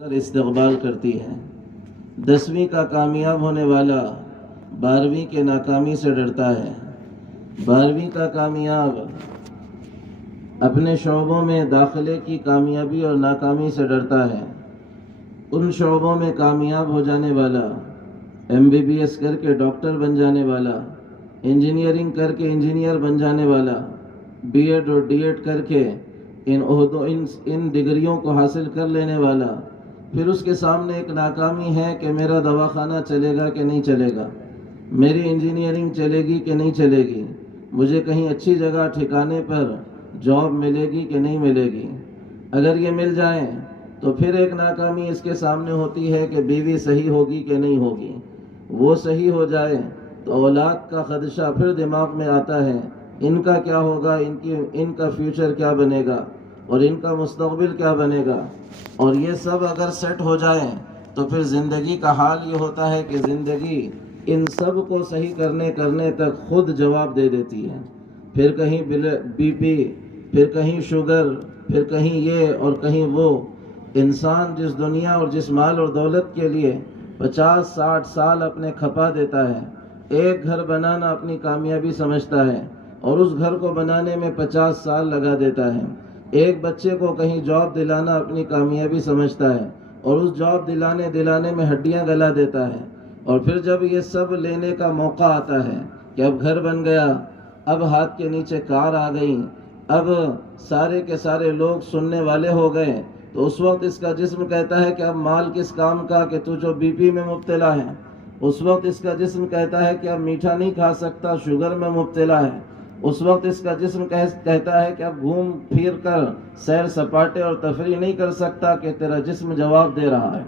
استقبال کرتی ہے۔ 10ویں کا کامیاب ہونے والا 12ویں کے ناکامی سے ڈرتا ہے۔ 12ویں کا کامیاب اپنے شعبوں میں داخلے کی کامیابی اور ناکامی سے ڈرتا ہے۔ ان شعبوں میں کامیاب ہو جانے والا، MBBS کر کے ڈاکٹر بن جانے والا، انجینئرنگ کر کے انجینئر بن جانے والا، BEd اور DEd کر کے ان ڈگریوں کو حاصل کر لینے والا، پھر اس کے سامنے ایک ناکامی ہے کہ میرا دواخانہ چلے گا کہ نہیں چلے گا، میری انجینئرنگ چلے گی کہ نہیں چلے گی، مجھے کہیں اچھی جگہ ٹھکانے پر جاب ملے گی کہ نہیں ملے گی۔ اگر یہ مل جائیں تو پھر ایک ناکامی اس کے سامنے ہوتی ہے کہ بیوی صحیح ہوگی کہ نہیں ہوگی۔ وہ صحیح ہو جائے تو اولاد کا خدشہ پھر دماغ میں آتا ہے، ان کا کیا ہوگا، ان کا فیوچر کیا بنے گا اور ان کا مستقبل کیا بنے گا۔ اور یہ سب اگر سیٹ ہو جائے تو پھر زندگی کا حال یہ ہوتا ہے کہ زندگی ان سب کو صحیح کرنے تک خود جواب دے دیتی ہے۔ پھر کہیں BP، پھر کہیں شوگر، پھر کہیں یہ اور کہیں وہ۔ انسان جس دنیا اور جس مال اور دولت کے لیے 50-60 سال اپنے کھپا دیتا ہے، ایک گھر بنانا اپنی کامیابی سمجھتا ہے اور اس گھر کو بنانے میں 50 سال لگا دیتا ہے۔ ایک بچے کو کہیں جاب دلانا اپنی کامیابی سمجھتا ہے اور اس جاب دلانے میں ہڈیاں گلا دیتا ہے۔ اور پھر جب یہ سب لینے کا موقع آتا ہے کہ اب گھر بن گیا، اب ہاتھ کے نیچے کار آ گئی، اب سارے کے سارے لوگ سننے والے ہو گئے، تو اس وقت اس کا جسم کہتا ہے کہ اب مال کس کام کا کہ تو جو BP میں مبتلا ہے۔ اس وقت اس کا جسم کہتا ہے کہ اب میٹھا نہیں کھا سکتا، شوگر میں مبتلا ہے۔ اس وقت اس کا جسم کہتا ہے کہ اب گھوم پھر کر سیر سپاٹے اور تفریح نہیں کر سکتا کہ تیرا جسم جواب دے رہا ہے۔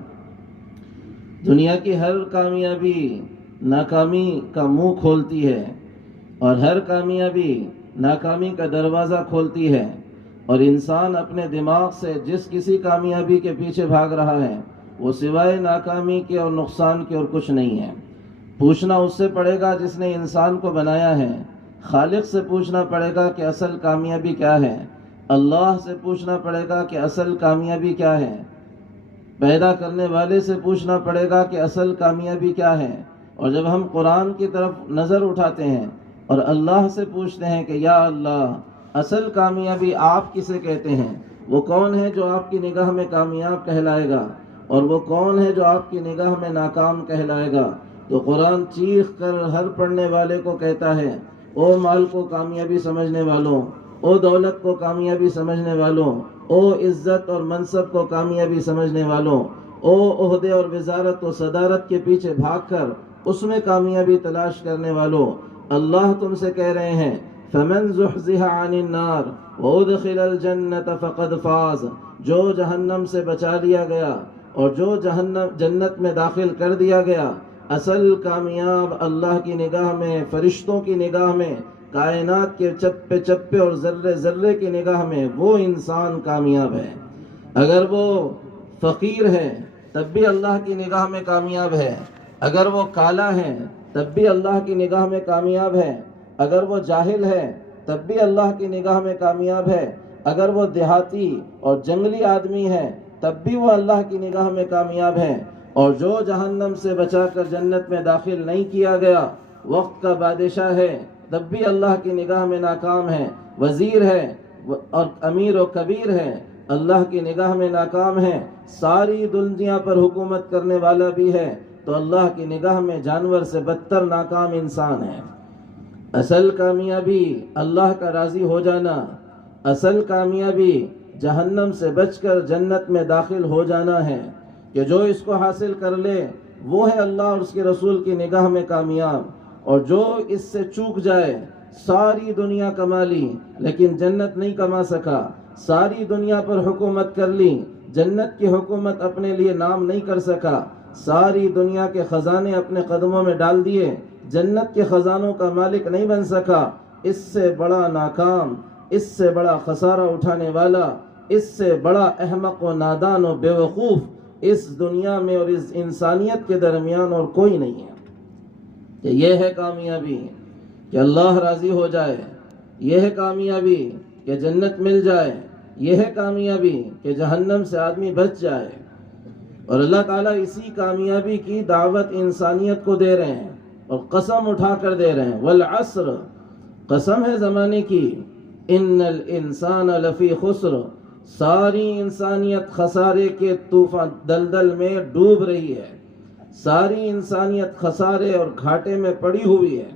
دنیا کی ہر کامیابی ناکامی کا منہ کھولتی ہے اور ہر کامیابی ناکامی کا دروازہ کھولتی ہے، اور انسان اپنے دماغ سے جس کسی کامیابی کے پیچھے بھاگ رہا ہے وہ سوائے ناکامی کے اور نقصان کے اور کچھ نہیں ہے۔ پوچھنا اس سے پڑے گا جس نے انسان کو بنایا ہے، خالق سے پوچھنا پڑے گا کہ اصل کامیابی کیا ہے، اللہ سے پوچھنا پڑے گا کہ اصل کامیابی کیا ہے، پیدا کرنے والے سے پوچھنا پڑے گا کہ اصل کامیابی کیا ہے۔ اور جب ہم قرآن کی طرف نظر اٹھاتے ہیں اور اللہ سے پوچھتے ہیں کہ یا اللہ، اصل کامیابی آپ کسے کہتے ہیں، وہ کون ہے جو آپ کی نگاہ میں کامیاب کہلائے گا اور وہ کون ہے جو آپ کی نگاہ میں ناکام کہلائے گا، تو قرآن چیخ کر ہر پڑھنے والے کو کہتا ہے، او مال کو کامیابی سمجھنے والوں، او دولت کو کامیابی سمجھنے والوں، او عزت اور منصب کو کامیابی سمجھنے والوں، او عہدے اور وزارت و صدارت کے پیچھے بھاگ کر اس میں کامیابی تلاش کرنے والوں، اللہ تم سے کہہ رہے ہیں فَمَنْ زُحْزِحَ عَنِ النَّارِ وَأُدْخِلَ الْجَنَّةَ فَقَدْ فَازَ، جو جہنم سے بچا لیا گیا اور جو جنت میں داخل کر دیا گیا، اصل کامیاب اللہ کی نگاہ میں، فرشتوں کی نگاہ میں، کائنات کے چپے چپے اور ذرے ذرے کی نگاہ میں وہ انسان کامیاب ہے۔ اگر وہ فقیر ہے تب بھی اللہ کی نگاہ میں کامیاب ہے، اگر وہ کالا ہے تب بھی اللہ کی نگاہ میں کامیاب ہے، اگر وہ جاہل ہے تب بھی اللہ کی نگاہ میں کامیاب ہے، اگر وہ دیہاتی اور جنگلی آدمی ہے تب بھی وہ اللہ کی نگاہ میں کامیاب ہے، اور جو جہنم سے بچا کر جنت میں داخل نہیں کیا گیا، وقت کا بادشاہ ہے تب بھی اللہ کی نگاہ میں ناکام ہے، وزیر ہے اور امیر و کبیر ہے، اللہ کی نگاہ میں ناکام ہے، ساری دنیا پر حکومت کرنے والا بھی ہے تو اللہ کی نگاہ میں جانور سے بدتر ناکام انسان ہے۔ اصل کامیابی اللہ کا راضی ہو جانا، اصل کامیابی جہنم سے بچ کر جنت میں داخل ہو جانا ہے، کہ جو اس کو حاصل کر لے وہ ہے اللہ اور اس کے رسول کی نگاہ میں کامیاب، اور جو اس سے چوک جائے، ساری دنیا کما لی لیکن جنت نہیں کما سکا، ساری دنیا پر حکومت کر لی، جنت کی حکومت اپنے لیے نام نہیں کر سکا، ساری دنیا کے خزانے اپنے قدموں میں ڈال دیے، جنت کے خزانوں کا مالک نہیں بن سکا، اس سے بڑا ناکام، اس سے بڑا خسارہ اٹھانے والا، اس سے بڑا احمق و نادان و بیوقوف اس دنیا میں اور اس انسانیت کے درمیان اور کوئی نہیں ہے۔ کہ یہ ہے کامیابی کہ اللہ راضی ہو جائے، یہ ہے کامیابی کہ جنت مل جائے، یہ ہے کامیابی کہ جہنم سے آدمی بچ جائے۔ اور اللہ تعالیٰ اسی کامیابی کی دعوت انسانیت کو دے رہے ہیں اور قسم اٹھا کر دے رہے ہیں، والعصر، قسم ہے زمانے کی، ان الانسان لفی خسر، ساری انسانیت خسارے کے طوفان دلدل میں ڈوب رہی ہے، ساری انسانیت خسارے اور گھاٹے میں پڑی ہوئی ہے۔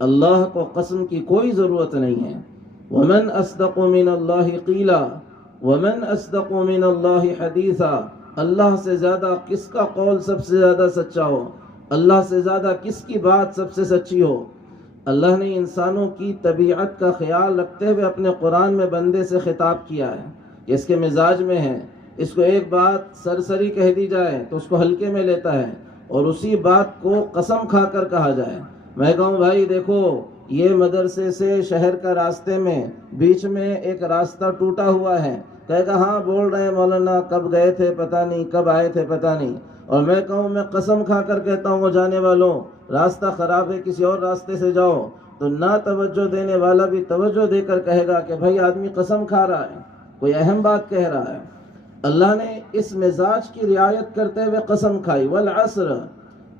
اللہ کو قسم کی کوئی ضرورت نہیں ہے۔ ومن اصدق من اللہ قیلا ومن اصدق من اللہ حدیثا، اللہ سے زیادہ کس کا قول سب سے زیادہ سچا ہو، اللہ سے زیادہ کس کی بات سب سے سچی ہو۔ اللہ نے انسانوں کی طبیعت کا خیال رکھتے ہوئے اپنے قرآن میں بندے سے خطاب کیا ہے کہ اس کے مزاج میں ہے، اس کو ایک بات سرسری کہہ دی جائے تو اس کو ہلکے میں لیتا ہے، اور اسی بات کو قسم کھا کر کہا جائے۔ میں کہوں بھائی دیکھو یہ مدرسے سے شہر کا راستے میں بیچ میں ایک راستہ ٹوٹا ہوا ہے، کہے گا ہاں بول رہے ہیں مولانا، کب گئے تھے پتہ نہیں، کب آئے تھے پتہ نہیں، اور میں کہوں میں قسم کھا کر کہتا ہوں وہ جانے والوں راستہ خراب ہے، کسی اور راستے سے جاؤ، تو نہ توجہ دینے والا بھی توجہ دے کر کہے گا کہ بھائی آدمی قسم کھا رہا ہے، کوئی اہم بات کہہ رہا ہے۔ اللہ نے اس مزاج کی رعایت کرتے ہوئے قسم کھائی، والعصر،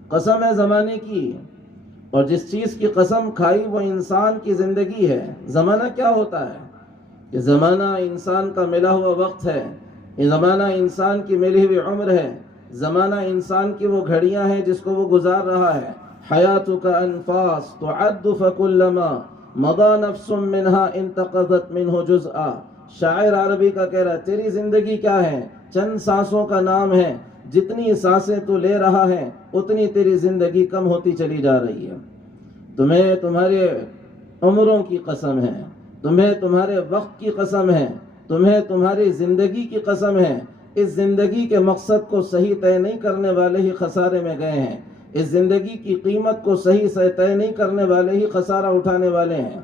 قسم ہے زمانے کی، اور جس چیز کی قسم کھائی وہ انسان کی زندگی ہے۔ زمانہ کیا ہوتا ہے؟ کہ زمانہ انسان کا ملا ہوا وقت ہے، یہ زمانہ انسان کی ملی ہوئی عمر ہے، زمانہ انسان کی وہ گھڑیاں ہیں جس کو وہ گزار رہا ہے۔ حیاتک انفاس تعد فکلما مضى نفس منها انتقضت منه جزءا، شاعر عربی کا کہہ رہا ہے تیری زندگی کیا ہے، چند سانسوں کا نام ہے، جتنی سانسیں تو لے رہا ہے اتنی تیری زندگی کم ہوتی چلی جا رہی ہے۔ تمہیں تمہارے عمروں کی قسم ہے، تمہیں تمہارے وقت کی قسم ہے، تمہیں تمہاری زندگی کی قسم ہے۔ اس زندگی کے مقصد کو صحیح طے نہیں کرنے والے ہی خسارے میں گئے ہیں، اس زندگی کی قیمت کو صحیح سے طے نہیں کرنے والے ہی خسارہ اٹھانے والے ہیں۔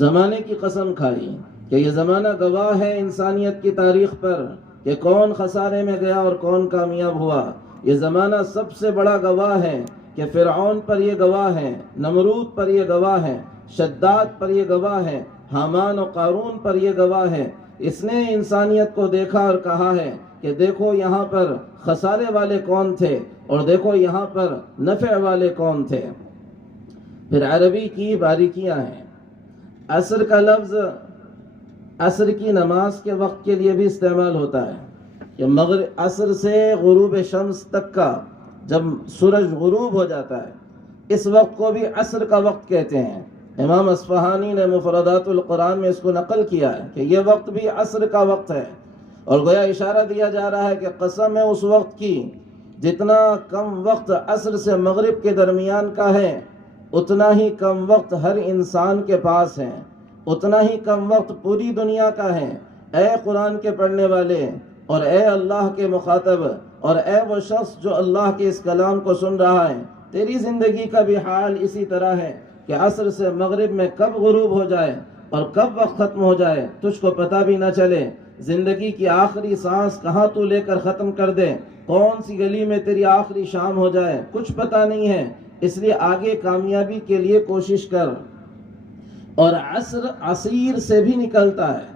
زمانے کی قسم کھائی کہ یہ زمانہ گواہ ہے انسانیت کی تاریخ پر کہ کون خسارے میں گیا اور کون کامیاب ہوا۔ یہ زمانہ سب سے بڑا گواہ ہے کہ فرعون پر یہ گواہ ہے، نمرود پر یہ گواہ ہے، شداد پر یہ گواہ ہے، حامان و قارون پر یہ گواہ ہے۔ اس نے انسانیت کو دیکھا اور کہا ہے کہ دیکھو یہاں پر خسارے والے کون تھے اور دیکھو یہاں پر نفع والے کون تھے۔ پھر عربی کی باریکیاں ہیں۔ عصر کا لفظ عصر کی نماز کے وقت کے لیے بھی استعمال ہوتا ہے کہ مغرب عصر سے غروب شمس تک کا جب سورج غروب ہو جاتا ہے اس وقت کو بھی عصر کا وقت کہتے ہیں۔ امام اصفہانی نے مفردات القرآن میں اس کو نقل کیا ہے کہ یہ وقت بھی عصر کا وقت ہے، اور گویا اشارہ دیا جا رہا ہے کہ قسم ہے اس وقت کی جتنا کم وقت عصر سے مغرب کے درمیان کا ہے اتنا ہی کم وقت ہر انسان کے پاس ہے، اتنا ہی کم وقت پوری دنیا کا ہے۔ اے قرآن کے پڑھنے والے اور اے اللہ کے مخاطب اور اے وہ شخص جو اللہ کے اس کلام کو سن رہا ہے، تیری زندگی کا بھی حال اسی طرح ہے کہ عصر سے مغرب میں کب غروب ہو جائے اور کب وقت ختم ہو جائے تجھ کو پتہ بھی نہ چلے۔ زندگی کی آخری سانس کہاں تو لے کر ختم کر دے، کون سی گلی میں تیری آخری شام ہو جائے کچھ پتہ نہیں ہے، اس لیے آگے کامیابی کے لیے کوشش کر۔ اور عصر عصیر سے بھی نکلتا ہے،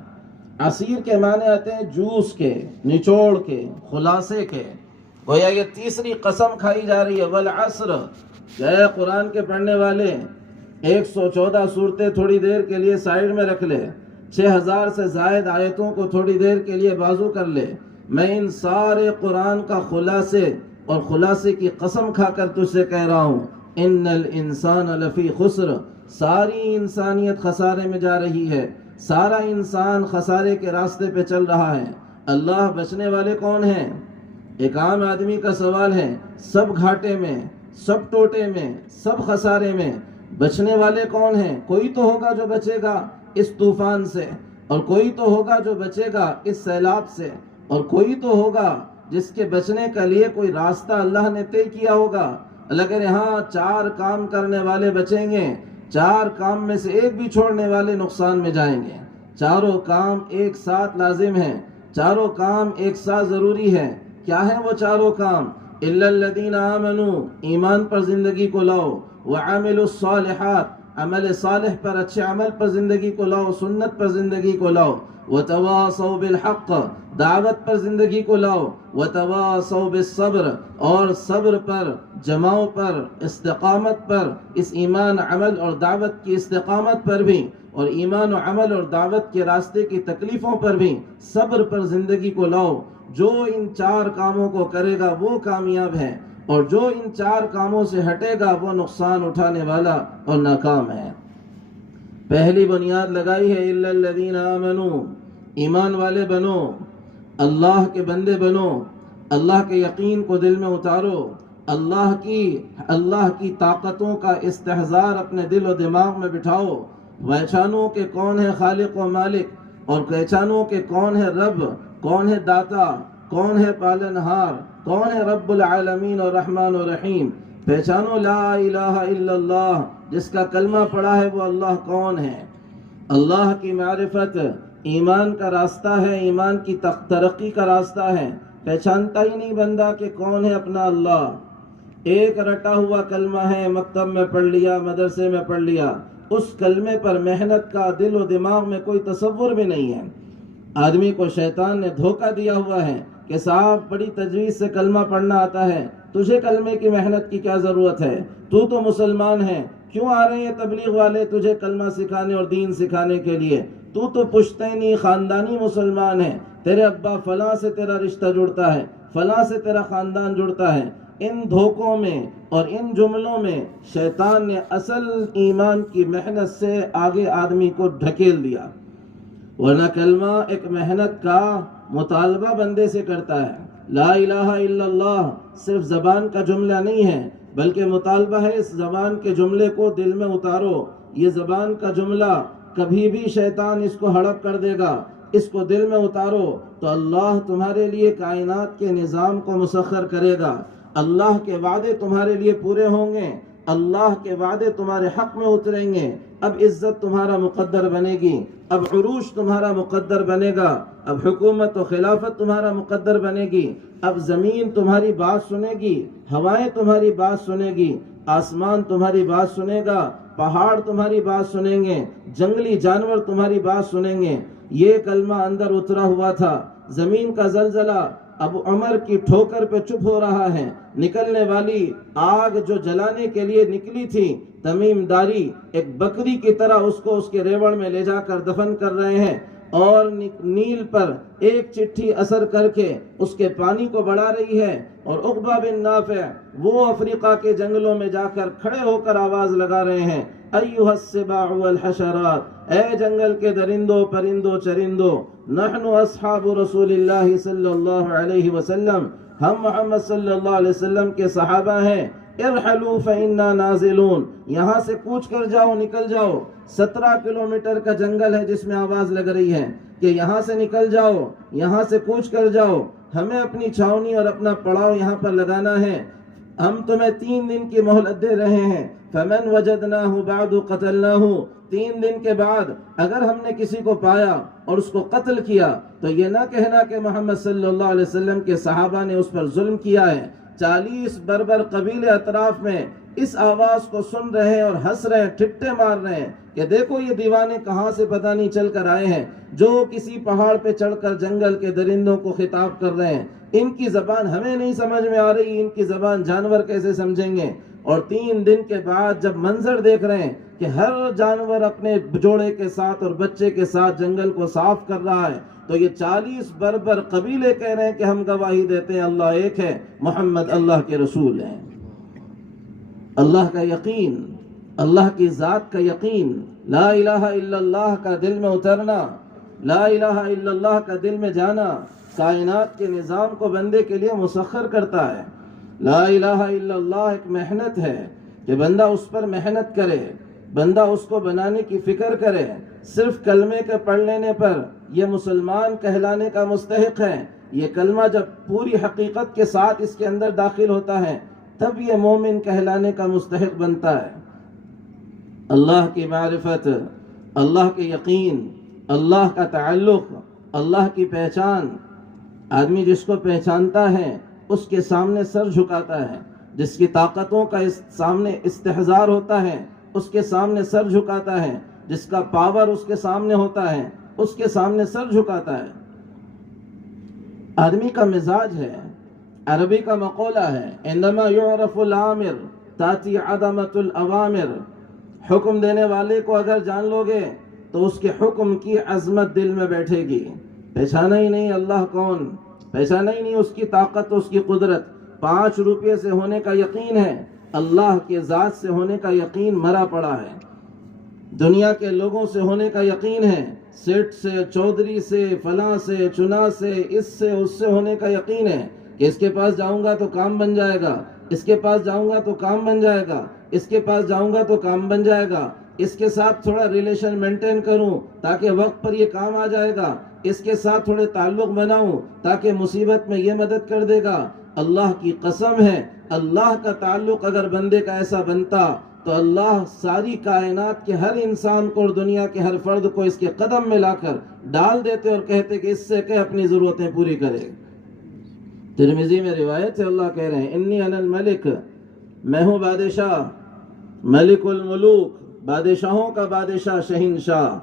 عصیر کے معنی آتے ہیں جوس کے، نچوڑ کے، خلاصے کے۔ گویا یہ تیسری قسم کھائی جا رہی ہے، والعصر۔ اے قرآن کے پڑھنے والے 114 صورتیں تھوڑی دیر کے لیے سائیڈ میں رکھ لے، 6000 سے زائد آیتوں کو تھوڑی دیر کے لیے بازو کر لے، میں ان سارے قرآن کا خلاصے اور خلاصے کی قسم کھا کر تجھ سے کہہ رہا ہوں، ان الانسان لفی خسر، ساری انسانیت خسارے میں جا رہی ہے، سارا انسان خسارے کے راستے پہ چل رہا ہے۔ اللہ بچنے والے کون ہیں؟ ایک عام آدمی کا سوال ہے، سب گھاٹے میں، سب ٹوٹے میں، سب خسارے میں، بچنے والے کون ہیں؟ کوئی تو ہوگا جو بچے گا اس طوفان سے، اور کوئی تو ہوگا جو بچے گا اس سیلاب سے، اور کوئی تو ہوگا جس کے بچنے کے لیے کوئی راستہ اللہ نے طے کیا ہوگا۔ اللہ کہہ رہے ہاں 4 کام کرنے والے بچیں گے، 4 کام میں سے ایک بھی چھوڑنے والے نقصان میں جائیں گے۔ چاروں کام ایک ساتھ لازم ہیں، چاروں کام ایک ساتھ ضروری ہے۔ کیا ہے وہ چاروں کام؟ الا الذین آمنوا، ایمان پر زندگی کو لاؤ، وعملوا الصالحات، عمل صالح پر، اچھے عمل پر زندگی کو لاؤ، سنت پر زندگی کو لاؤ، وتواصوا بالحق، دعوت پر زندگی کو لاؤ، وتواصوا بالصبر، اور صبر پر، جماؤ پر، استقامت پر، اس ایمان عمل اور دعوت کی استقامت پر بھی، اور ایمان و عمل اور دعوت کے راستے کی تکلیفوں پر بھی صبر پر زندگی کو لاؤ۔ جو ان 4 کاموں کو کرے گا وہ کامیاب ہے، اور جو ان 4 کاموں سے ہٹے گا وہ نقصان اٹھانے والا اور ناکام ہے۔ پہلی بنیاد لگائی ہے الا الذین آمنوا، ایمان والے بنو، اللہ کے بندے بنو، اللہ کے یقین کو دل میں اتارو، اللہ کی طاقتوں کا استحضار اپنے دل و دماغ میں بٹھاؤ، پہچانو کہ کون ہے خالق و مالک، اور پہچانو کہ کون ہے رب، کون ہے داتا، کون ہے پالنہار، کون ہے رب العالمین اور رحمان و رحیم۔ پہچانو لا الہ الا اللہ، جس کا کلمہ پڑھا ہے وہ اللہ کون ہے۔ اللہ کی معرفت ایمان کا راستہ ہے، ایمان کی ترقی کا راستہ ہے۔ پہچانتا ہی نہیں بندہ کہ کون ہے اپنا اللہ، ایک رٹا ہوا کلمہ ہے، مکتب میں پڑھ لیا، مدرسے میں پڑھ لیا، اس کلمے پر محنت کا دل و دماغ میں کوئی تصور بھی نہیں ہے۔ آدمی کو شیطان نے دھوکہ دیا ہوا ہے کہ صاحب بڑی تجویز سے کلمہ پڑھنا آتا ہے، تجھے کلمے کی محنت کی کیا ضرورت ہے، تو مسلمان ہے، کیوں آ رہے ہیں تبلیغ والے تجھے کلمہ سکھانے اور دین سکھانے کے لیے، تو پشتینی خاندانی مسلمان ہے، تیرے ابا فلاں سے تیرا رشتہ جڑتا ہے، فلاں سے تیرا خاندان جڑتا ہے۔ ان دھوکوں میں اور ان جملوں میں شیطان نے اصل ایمان کی محنت سے آگے آدمی کو ڈھکیل دیا، ورنہ کلمہ ایک محنت کا مطالبہ بندے سے کرتا ہے۔ لا الہ الا اللہ صرف زبان کا جملہ نہیں ہے، بلکہ مطالبہ ہے اس زبان کے جملے کو دل میں اتارو۔ یہ زبان کا جملہ کبھی بھی شیطان اس کو ہڑپ کر دے گا، اس کو دل میں اتارو تو اللہ تمہارے لیے کائنات کے نظام کو مسخر کرے گا، اللہ کے وعدے تمہارے لیے پورے ہوں گے، اللہ کے وعدے تمہارے حق میں اتریں گے، اب عزت تمہارا مقدر بنے گی، اب عروج تمہارا مقدر بنے گا، اب حکومت و خلافت تمہارا مقدر بنے گی، اب زمین تمہاری بات سنے گی، ہوائیں تمہاری بات سنے گی، آسمان تمہاری بات سنے گا، پہاڑ تمہاری بات سنیں گے، جنگلی جانور تمہاری بات سنیں گے۔ یہ کلمہ اندر اترا ہوا تھا، زمین کا زلزلہ اب عمر کی ٹھوکر پہ چپ ہو رہا ہے، نکلنے والی آگ جو جلانے کے لیے نکلی تھی، تمیم داری ایک بکری کی طرح اس کو اس کے ریوڑ میں لے جا کر دفن کر رہے ہیں، اور نیل پر ایک چٹھی اثر کر کے اس کے پانی کو بڑھا رہی ہے، اور عقبہ بن نافع وہ افریقہ کے جنگلوں میں جا کر کھڑے ہو کر آواز لگا رہے ہیں، ایھا السباع والحشرات، اے جنگل کے درندوں پرندوں چرندوں، نحن اصحاب رسول اللہ صلی اللہ علیہ وسلم، ہم محمد صلی اللہ علیہ وسلم کے صحابہ ہیں، ارحلوا فإنا نازلون، یہاں سے کوچ کر جاؤ، نکل جاؤ۔ 17 کلومیٹر کا جنگل ہے جس میں آواز لگ رہی ہے کہ یہاں سے نکل جاؤ، یہاں سے کوچ کر جاؤ، ہمیں اپنی چھاونی اور اپنا پڑاؤ یہاں پر لگانا ہے، ہم تمہیں 3 دن کی مہلت دے رہے ہیں، فمن وجدناہ بعد قتلناہ، 3 دن کے بعد اگر ہم نے کسی کو پایا اور اس کو قتل کیا تو یہ نہ کہنا کہ محمد صلی اللہ علیہ وسلم کے صحابہ نے اس پر ظلم کیا ہے۔ 40 بربر قبیلے اطراف میں اس آواز کو سن رہے ہیں اور ہنس رہے ہیں، ٹھٹے مار رہے ہیں کہ دیکھو یہ دیوانے کہاں سے پتہ نہیں چل کر آئے ہیں، جو کسی پہاڑ پہ چڑھ کر جنگل کے درندوں کو خطاب کر رہے ہیں، ان کی زبان ہمیں نہیں سمجھ میں آ رہی، ان کی زبان جانور کیسے سمجھیں گے۔ اور 3 دن کے بعد جب منظر دیکھ رہے ہیں کہ ہر جانور اپنے جوڑے کے ساتھ اور بچے کے ساتھ جنگل کو صاف کر رہا ہے، تو یہ 40 بربر قبیلے کہہ رہے ہیں کہ ہم گواہی دیتے ہیں اللہ ایک ہے، محمد اللہ کے رسول ہیں۔ اللہ کا یقین، اللہ کی ذات کا یقین، لا الہ الا اللہ کا دل میں اترنا، لا الہ الا اللہ کا دل میں جانا کائنات کے نظام کو بندے کے لیے مسخر کرتا ہے۔ لا الہ الا اللہ ایک محنت ہے کہ بندہ اس پر محنت کرے، بندہ اس کو بنانے کی فکر کرے۔ صرف کلمے کے پڑھ لینے پر یہ مسلمان کہلانے کا مستحق ہے، یہ کلمہ جب پوری حقیقت کے ساتھ اس کے اندر داخل ہوتا ہے تب یہ مومن کہلانے کا مستحق بنتا ہے۔ اللہ کی معرفت، اللہ کے یقین، اللہ کا تعلق، اللہ کی پہچان، آدمی جس کو پہچانتا ہے اس کے سامنے سر جھکاتا ہے، جس کی طاقتوں کا سامنے استحضار ہوتا ہے اس کے سامنے سر جھکاتا ہے، جس کا پاور اس کے سامنے ہوتا ہے اس کے سامنے سر جھکاتا ہے۔ آدمی کا مزاج ہے، عربی کا مقولہ ہے انما یعرف العامر تاتی عدمت الاوامر، حکم دینے والے کو اگر جان لو گے تو اس کے حکم کی عظمت دل میں بیٹھے گی۔ پہچانا ہی نہیں اللہ کون، پہچانا ہی نہیں اس کی طاقت، اس کی قدرت، 5 روپے سے ہونے کا یقین ہے، اللہ کے ذات سے ہونے کا یقین مرا پڑا ہے۔ دنیا کے لوگوں سے ہونے کا یقین ہے، سیٹ سے، چودھری سے، فلاں سے، چنا سے، اس سے ہونے کا یقین ہے کہ اس کے پاس جاؤں گا تو کام بن جائے گا، اس کے پاس جاؤں گا تو کام بن جائے گا، اس کے پاس جاؤں گا تو کام بن جائے گا، اس کے ساتھ تھوڑا ریلیشن مینٹین کروں تاکہ وقت پر یہ کام آ جائے گا، اس کے ساتھ تھوڑے تعلق بناؤں تاکہ مصیبت میں یہ مدد کر دے گا۔ اللہ کی قسم ہے، اللہ کا تعلق اگر بندے کا ایسا بنتا تو اللہ ساری کائنات کے ہر انسان کو اور دنیا کے ہر فرد کو اس کے قدم میں لا کر ڈال دیتے اور کہتے کہ اس سے کہ اپنی ضرورتیں پوری کرے۔ ترمذی میں روایت ہے، اللہ کہہ رہے ہیں انی انا الملک، میں ہوں بادشاہ، ملک الملوک، بادشاہوں کا بادشاہ، شہنشاہ،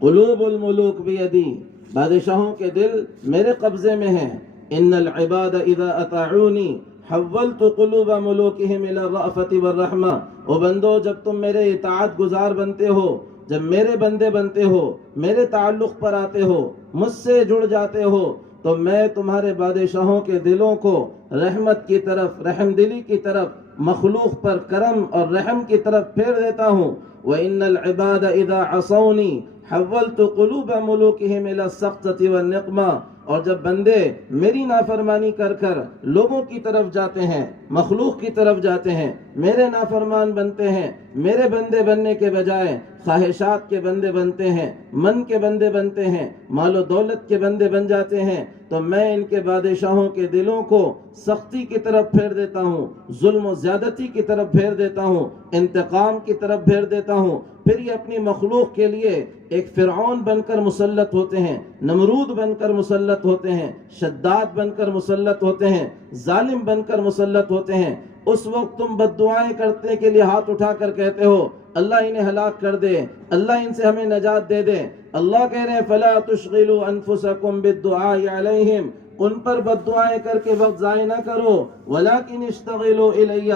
قلوب الملوک بیدی، بادشاہوں کے دل میرے قبضے میں ہیں، ان العباد اذا اطاعونی حولت قلوب ملوکہم الى الرأفت والرحمہ، او بندو جب تم میرے اطاعت گزار بنتے ہو، جب میرے بندے بنتے ہو، میرے تعلق پر آتے ہو، مجھ سے جڑ جاتے ہو، تو میں تمہارے بادشاہوں کے دلوں کو رحمت کی طرف، رحم دلی کی طرف، مخلوق پر کرم اور رحم کی طرف پھیر دیتا ہوں۔ وَإِنَّ الْعِبَادَ إِذَا عَصَوْنِي حَوَّلْتُ قُلُوبَ مُلُوكِهِمْ إِلَى السَّخْطَةِ وَالنِّقْمَةِ، اور جب بندے میری نافرمانی کر کر لوگوں کی طرف جاتے ہیں، مخلوق کی طرف جاتے ہیں، میرے نافرمان بنتے ہیں، میرے بندے بننے کے بجائے خواہشات کے بندے بنتے ہیں، من کے بندے بنتے ہیں، مال و دولت کے بندے بن جاتے ہیں، تو میں ان کے بادشاہوں کے دلوں کو سختی کی طرف پھیر دیتا ہوں، ظلم و زیادتی کی طرف پھیر دیتا ہوں، انتقام کی طرف پھیر دیتا ہوں۔ پھر یہ اپنی مخلوق کے لیے ایک فرعون بن کر مسلط ہوتے ہیں، نمرود بن کر مسلط ہوتے ہیں، شداد بن کر مسلط ہوتے ہیں، ظالم بن کر مسلط ہوتے ہیں۔ اس وقت تم بد دعائیں کرتے کے لیے ہاتھ اٹھا کر کہتے ہو اللہ انہیں ہلاک کر دے، اللہ ان سے ہمیں نجات دے دے۔ اللہ کہہ رہے ہیں فَلَا تُشْغِلُوا أَنفُسَكُمْ بِالدُّعَاءِ عَلَيْهِمْ، ان پر بد دعائیں کر کے وقت ضائع نہ کرو، وَلَكِنِ اشْتَغِلُوا إِلَيَّ،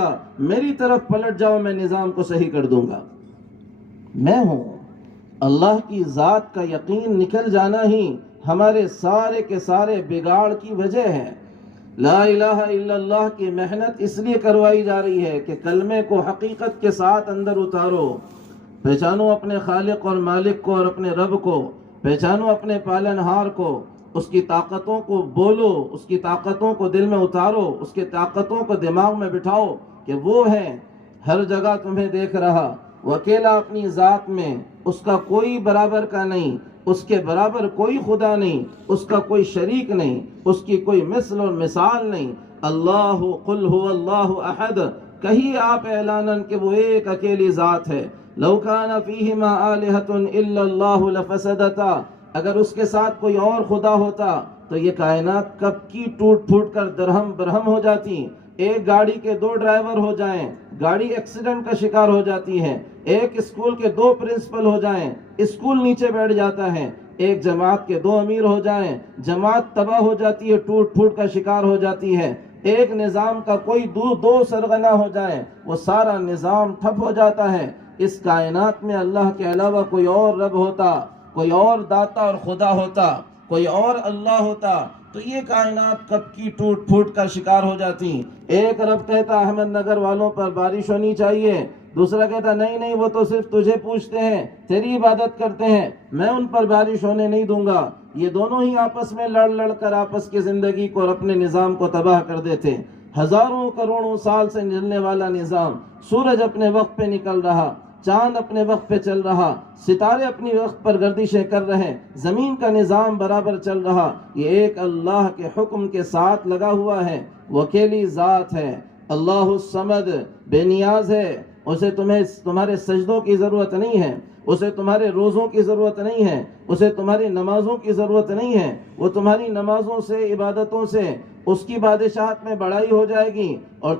میری طرف پلٹ جاؤ، میں نظام کو صحیح کر دوں گا۔ میں ہوں۔ اللہ کی ذات کا یقین نکل جانا ہی ہمارے سارے کے سارے بگاڑ کی وجہ ہے۔ لا الہ الا اللہ کی محنت اس لیے کروائی جا رہی ہے کہ کلمے کو حقیقت کے ساتھ اندر اتارو، پہچانو اپنے خالق اور مالک کو اور اپنے رب کو، پہچانو اپنے پالنہار کو، اس کی طاقتوں کو بولو، اس کی طاقتوں کو دل میں اتارو، اس کی طاقتوں کو دماغ میں بٹھاؤ کہ وہ ہے ہر جگہ تمہیں دیکھ رہا، وہ اکیلا اپنی ذات میں، اس کا کوئی برابر کا نہیں، اس کے برابر کوئی خدا نہیں، اس کا کوئی شریک نہیں، اس کی کوئی مثل اور مثال نہیں۔ اللہ قل هو اللہ احد، کہیے آپ اعلاناً کہ وہ ایک اکیلی ذات ہے۔ لو کان فیہما آلہۃ الا اللہ لفسدتا، اگر اس کے ساتھ کوئی اور خدا ہوتا تو یہ کائنات کب کی ٹوٹ پھوٹ کر درہم برہم ہو جاتی۔ ایک گاڑی کے 2 ڈرائیور ہو جائیں، گاڑی ایکسیڈنٹ کا شکار ہو جاتی ہے۔ ایک اسکول کے 2 پرنسپل ہو جائیں، اسکول نیچے بیٹھ جاتا ہے۔ ایک جماعت کے 2 امیر ہو جائیں، جماعت تباہ ہو جاتی ہے، ٹوٹ پھوٹ کا شکار ہو جاتی ہے۔ ایک نظام کا کوئی 2 سرغنہ ہو جائے، وہ سارا نظام ٹھپ ہو جاتا ہے۔ اس کائنات میں اللہ کے علاوہ کوئی اور رب ہوتا، کوئی اور داتا اور خدا ہوتا، کوئی اور اللہ ہوتا تو یہ کائنات کب کی ٹوٹ پھوٹ کا شکار ہو جاتی۔ ایک رب کہتا احمد نگر والوں پر بارش ہونی چاہیے، دوسرا کہتا نہیں نہیں وہ تو صرف تجھے پوچھتے ہیں، تیری عبادت کرتے ہیں، میں ان پر بارش ہونے نہیں دوں گا۔ یہ دونوں ہی آپس میں لڑ کر آپس کی زندگی کو اور اپنے نظام کو تباہ کر دیتے۔ ہزاروں کروڑوں سال سے چلنے والا نظام، سورج اپنے وقت پہ نکل رہا، چاند اپنے وقت پہ چل رہا، ستارے اپنی وقت پر گردشیں کر رہے، زمین کا نظام برابر چل رہا، یہ ایک اللہ کے حکم کے ساتھ لگا ہوا ہے۔ وہ اکیلی ذات ہے، اللہ الصمد، بے نیاز ہے، اسے تمہارے سجدوں کی ضرورت نہیں ہے، اسے تمہارے روزوں کی ضرورت نہیں ہے، اسے تمہاری نمازوں کی ضرورت نہیں ہے، وہ تمہاری نمازوں سے، عبادتوں سے اس کی بادشاہت میں بڑائی ہو جائے گی، اور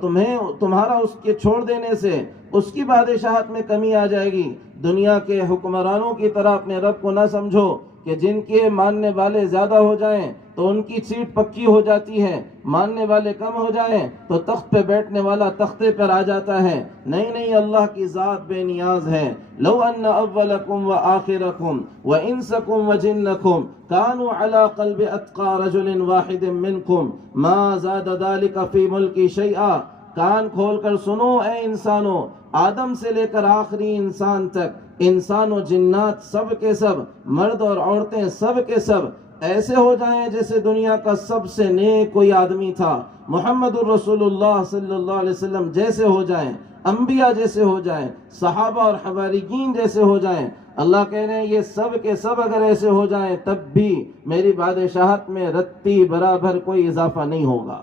تمہارا اس کے چھوڑ دینے سے اس کی بادشاہت میں کمی آ جائے گی۔ دنیا کے حکمرانوں کی طرح اپنے رب کو نہ سمجھو کہ جن کے ماننے والے زیادہ ہو جائیں تو ان کی سیٹ پکی ہو جاتی ہے، ماننے والے کم ہو جائیں تو تخت پہ بیٹھنے والا تختے پر آ جاتا ہے۔ نہیں نہیں، اللہ کی ذات بے نیاز ہے۔ لو ان اولکم وآخرکم وانسکم وجنکم كانوا على قلب اتقى رجل واحد منکم ما زاد ذلك في ملکی شیئا۔ کان کھول کر سنو اے انسانوں، آدم سے لے کر آخری انسان تک، انسان و جنات سب کے سب، مرد اور عورتیں سب کے سب ایسے ہو جائیں جیسے دنیا کا سب سے نیک کوئی آدمی تھا، محمد الرسول اللہ صلی اللہ علیہ وسلم جیسے ہو جائیں، انبیاء جیسے ہو جائیں، صحابہ اور حواریین جیسے ہو جائیں، اللہ کہہ رہے ہیں یہ سب کے سب اگر ایسے ہو جائیں تب بھی میری بادشاہت میں رتی برابر کوئی اضافہ نہیں ہوگا۔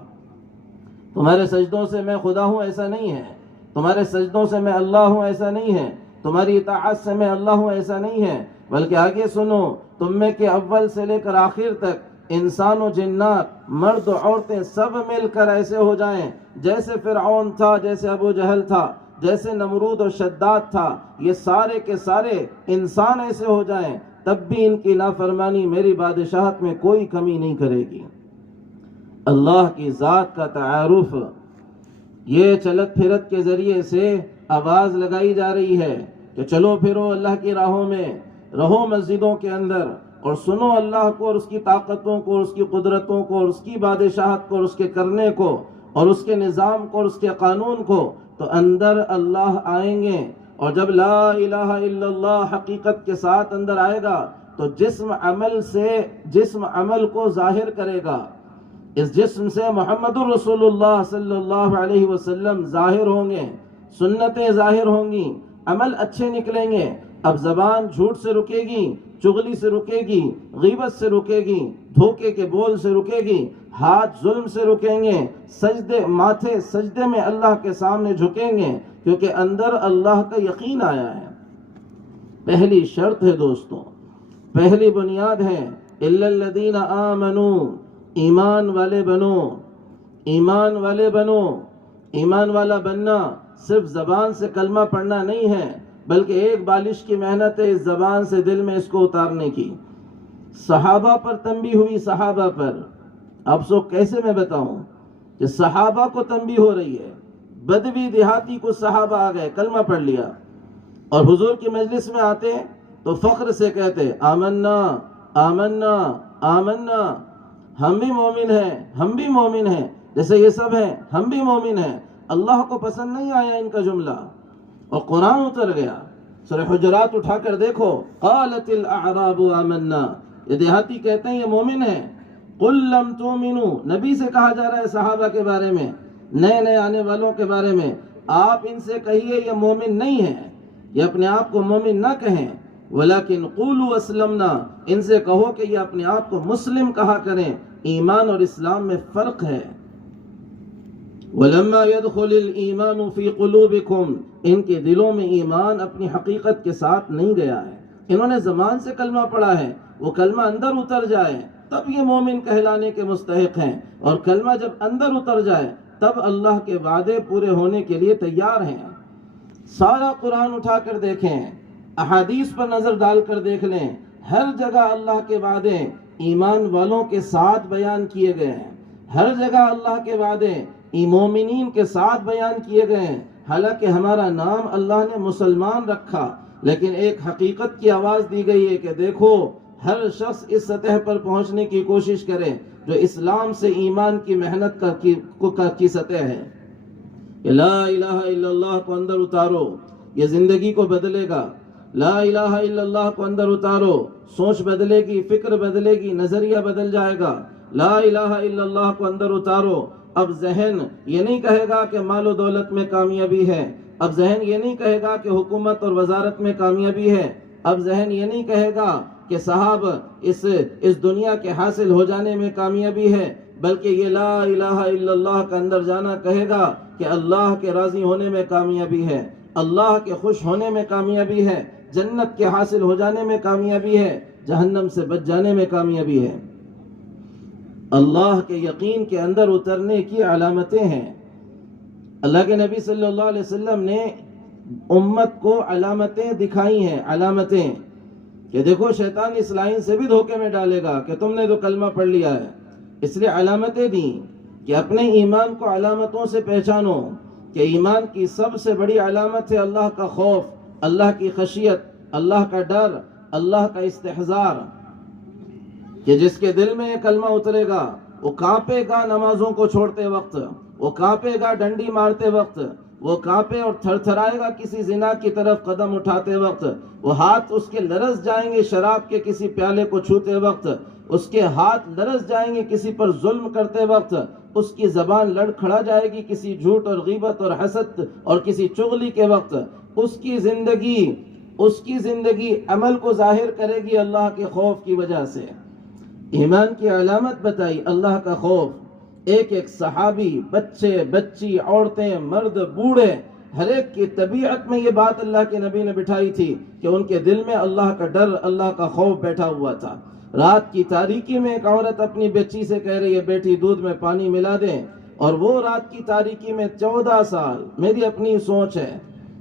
تمہارے سجدوں سے میں خدا ہوں ایسا نہیں ہے، تمہارے سجدوں سے میں اللہ ہوں ایسا نہیں ہے، تمہاری اطاعت سے میں اللہ ہوں ایسا نہیں ہے، بلکہ آگے سنو، تم میں کے اول سے لے کر آخر تک انسان و جنات، مرد و عورتیں سب مل کر ایسے ہو جائیں جیسے فرعون تھا، جیسے ابو جہل تھا، جیسے نمرود و شداد تھا، یہ سارے کے سارے انسان ایسے ہو جائیں تب بھی ان کی نافرمانی میری بادشاہت میں کوئی کمی نہیں کرے گی۔ اللہ کی ذات کا تعارف یہ چلت پھرت کے ذریعے سے آواز لگائی جا رہی ہے کہ چلو پھرو اللہ کی راہوں میں، رہو مسجدوں کے اندر اور سنو اللہ کو اور اس کی طاقتوں کو اور اس کی قدرتوں کو اور اس کی بادشاہت کو اور اس کے کرنے کو اور اس کے نظام کو اور اس کے قانون کو، تو اندر اللہ آئیں گے، اور جب لا الہ الا اللہ حقیقت کے ساتھ اندر آئے گا تو جسم عمل کو ظاہر کرے گا، اس جسم سے محمد الرسول اللہ صلی اللہ علیہ وسلم ظاہر ہوں گے، سنتیں ظاہر ہوں گی، عمل اچھے نکلیں گے۔ اب زبان جھوٹ سے رکے گی، چغلی سے رکے گی، غیبت سے رکے گی، دھوکے کے بول سے رکے گی، ہاتھ ظلم سے رکیں گے، ماتھے سجدے میں اللہ کے سامنے جھکیں گے، کیونکہ اندر اللہ کا یقین آیا ہے۔ پہلی شرط ہے دوستوں، پہلی بنیاد ہے الا الذین آمنوا، ایمان والے بنو، ایمان والے بنو۔ ایمان والا بننا صرف زبان سے کلمہ پڑھنا نہیں ہے، بلکہ ایک بالش کی محنت ہے اس زبان سے دل میں اس کو اتارنے کی۔ صحابہ پر تنبیہ ہوئی، صحابہ پر، اب سو کیسے میں بتاؤں کہ صحابہ کو تنبیہ ہو رہی ہے، بدوی دیہاتی کو صحابہ آ گئے، کلمہ پڑھ لیا، اور حضور کی مجلس میں آتے تو فخر سے کہتے آمنا آمنا آمنا، ہم بھی مومن ہیں، ہم بھی مومن ہیں، جیسے یہ سب ہیں ہم بھی مومن ہیں۔ اللہ کو پسند نہیں آیا ان کا جملہ، اور قرآن اتر گیا۔ سورہ حجرات اٹھا کر دیکھو، قالت الاعراب آمنا، یہ دیہاتی کہتے ہیں یہ مومن ہیں۔ قل لم تؤمنوا، نبی سے کہا جا رہا ہے صحابہ کے بارے میں، نئے نئے آنے والوں کے بارے میں، آپ ان سے کہیے یہ مومن نہیں ہیں، یہ اپنے آپ کو مومن نہ کہیں، ولیکن قولوا اسلمنا، ان سے کہو کہ یہ اپنے آپ کو مسلم کہا کریں۔ ایمان اور اسلام میں فرق ہے۔ وَلَمَّا يَدْخُلِ الْإِيمَانُ فِي قُلُوبِكُمْ، ان کے دلوں میں ایمان اپنی حقیقت کے ساتھ نہیں گیا ہے۔ انہوں نے زبان سے کلمہ پڑھا ہے، وہ کلمہ اندر اتر جائے تب یہ مومن کہلانے کے مستحق ہیں، اور کلمہ جب اندر اتر جائے تب اللہ کے وعدے پورے ہونے کے لیے تیار ہیں۔ سارا قرآن اٹھا کر دیکھیں، احادیث پر نظر ڈال کر دیکھ لیں، ہر جگہ اللہ کے وعدے ایمان والوں کے ساتھ بیان کیے گئے ہیں، ہر جگہ اللہ کے وعدے مومنین کے ساتھ بیان کیے گئے ہیں۔ حالانکہ ہمارا نام اللہ نے مسلمان رکھا، لیکن ایک حقیقت کی آواز دی گئی ہے کہ دیکھو ہر شخص اس سطح پر پہنچنے کی کوشش کرے جو اسلام سے ایمان کی محنت کی سطح ہے۔ کہ لا الہ الا اللہ کو اندر اتارو، یہ زندگی کو بدلے گا۔ لا الہ الا اللہ کو اندر اتارو، سوچ بدلے گی، فکر بدلے گی، نظریہ بدل جائے گا۔ لا الہ الا اللہ کو اندر اتارو، اب ذہن یہ نہیں کہے گا کہ مال و دولت میں کامیابی ہے، اب ذہن یہ نہیں کہے گا کہ حکومت اور وزارت میں کامیابی ہے، اب ذہن یہ نہیں کہے گا کہ صاحب اس دنیا کے حاصل ہو جانے میں کامیابی ہے، بلکہ یہ لا الہ الا اللہ کا اندر جانا کہے گا کہ اللہ کے راضی ہونے میں کامیابی ہے، اللہ کے خوش ہونے میں کامیابی ہے، جنت کے حاصل ہو جانے میں کامیابی ہے۔ جہنم سے بچ جانے میں کامیابی ہے۔ اللہ کے یقین کے اندر اترنے کی علامتیں ہیں۔ اللہ کے نبی صلی اللہ علیہ وسلم نے امت کو علامتیں دکھائی ہیں، علامتیں کہ دیکھو شیطان اس لائن سے بھی دھوکے میں ڈالے گا کہ تم نے تو کلمہ پڑھ لیا ہے، اس لیے علامتیں دیں کہ اپنے ایمان کو علامتوں سے پہچانو کہ ایمان کی سب سے بڑی علامت ہے اللہ کا خوف، اللہ کی خشیت، اللہ کا ڈر، اللہ کا استحضار، کہ جس کے دل میں یہ کلمہ اترے گا وہ کانپے گا نمازوں کو چھوڑتے وقت، وہ کانپے گا ڈنڈی مارتے وقت، وہ کانپے اور تھر تھرائے گا کسی زنا کی طرف قدم اٹھاتے وقت، وہ ہاتھ اس کے لرز جائیں گے شراب کے کسی پیالے کو چھوتے وقت، اس کے ہاتھ لرز جائیں گے کسی پر ظلم کرتے وقت، اس کی زبان لڑکھڑا جائے گی کسی جھوٹ اور غیبت اور حسد اور کسی چغلی کے وقت، اس کی زندگی عمل کو ظاہر کرے گی اللہ کے خوف کی وجہ سے۔ ایمان کی علامت بتائی اللہ کا خوف۔ ایک ایک صحابی، بچے بچی، عورتیں مرد بوڑھے، ہر ایک کی طبیعت میں یہ بات اللہ کے نبی نے بٹھائی تھی کہ ان کے دل میں اللہ کا ڈر، اللہ کا خوف بیٹھا ہوا تھا۔ رات کی تاریکی میں ایک عورت اپنی بچی سے کہہ رہی ہے بیٹی دودھ میں پانی ملا دیں، اور وہ رات کی تاریکی میں 14 سال، میری اپنی سوچ ہے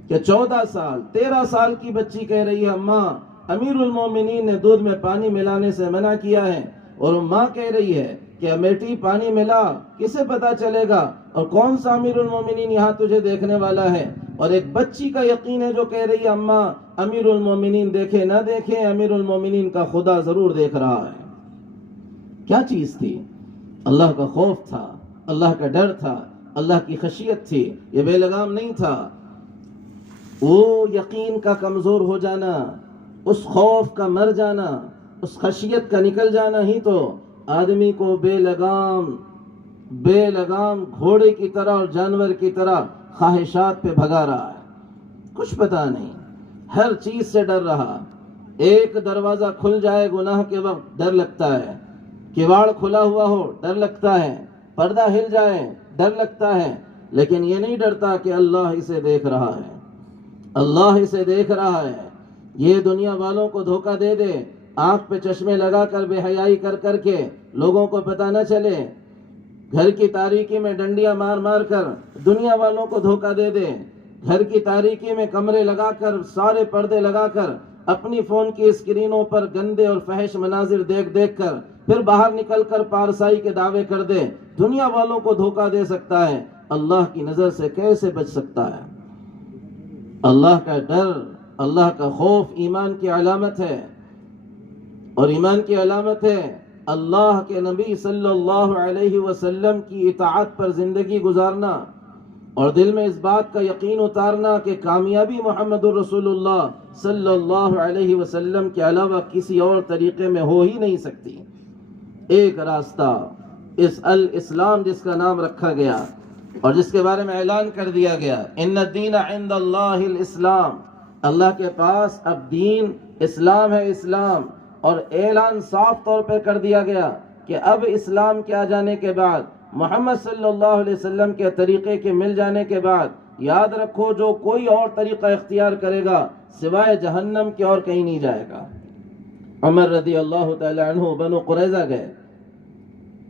کہ 14 سال 13 سال کی بچی کہہ رہی ہے اماں امیر المومنین نے دودھ میں پانی ملانے سے منع کیا ہے، اور ماں کہہ رہی ہے کہ بیٹی پانی ملا، کسے پتا چلے گا اور کون سا امیر المومنین یہاں تجھے دیکھنے والا ہے، اور ایک بچی کا یقین ہے جو کہہ رہی ہے اماں امیر المومنین دیکھے نہ دیکھے امیر المومنین کا خدا ضرور دیکھ رہا ہے۔ کیا چیز تھی؟ اللہ کا خوف تھا، اللہ کا ڈر تھا، اللہ کی خشیت تھی، یہ بے لگام نہیں تھا۔ وہ یقین کا کمزور ہو جانا، اس خوف کا مر جانا، اس خشیت کا نکل جانا ہی تو آدمی کو بے لگام گھوڑے کی طرح اور جانور کی طرح خواہشات پہ بھگا رہا ہے۔ کچھ پتا نہیں، ہر چیز سے ڈر رہا۔ ایک دروازہ کھل جائے گناہ کے وقت ڈر لگتا ہے، کواڑ کھلا ہوا ہو ڈر لگتا ہے، پردہ ہل جائے ڈر لگتا ہے، لیکن یہ نہیں ڈرتا کہ اللہ اسے دیکھ رہا ہے، اللہ اسے دیکھ رہا ہے۔ یہ دنیا والوں کو دھوکہ دے دے، آنکھ پہ چشمے لگا کر بے حیائی کر کے لوگوں کو پتہ نہ چلے، گھر کی تاریکی میں ڈنڈیاں مار مار کر دنیا والوں کو دھوکہ دے دے، گھر کی تاریکی میں کمرے لگا کر سارے پردے لگا کر اپنی فون کی اسکرینوں پر گندے اور فحش مناظر دیکھ کر پھر باہر نکل کر پارسائی کے دعوے کر دے، دنیا والوں کو دھوکہ دے سکتا ہے، اللہ کی نظر سے کیسے بچ سکتا ہے؟ اللہ کا ڈر، اللہ کا خوف ایمان کی علامت ہے، اور ایمان کی علامت ہے اللہ کے نبی صلی اللہ علیہ وسلم کی اطاعت پر زندگی گزارنا، اور دل میں اس بات کا یقین اتارنا کہ کامیابی محمد الرسول اللہ صلی اللہ علیہ وسلم کے علاوہ کسی اور طریقے میں ہو ہی نہیں سکتی۔ ایک راستہ، اس الاسلام جس کا نام رکھا گیا اور جس کے بارے میں اعلان کر دیا گیا، ان الدین عند اللہ الاسلام، اللہ کے پاس اب دین اسلام ہے، اسلام، اور اعلان صاف طور پہ کر دیا گیا کہ اب اسلام کے آ جانے کے بعد، محمد صلی اللہ علیہ وسلم کے طریقے کے مل جانے کے بعد، یاد رکھو جو کوئی اور طریقہ اختیار کرے گا سوائے جہنم کے اور کہیں نہیں جائے گا۔ عمر رضی اللہ تعالی عنہ بنو قریظہ گئے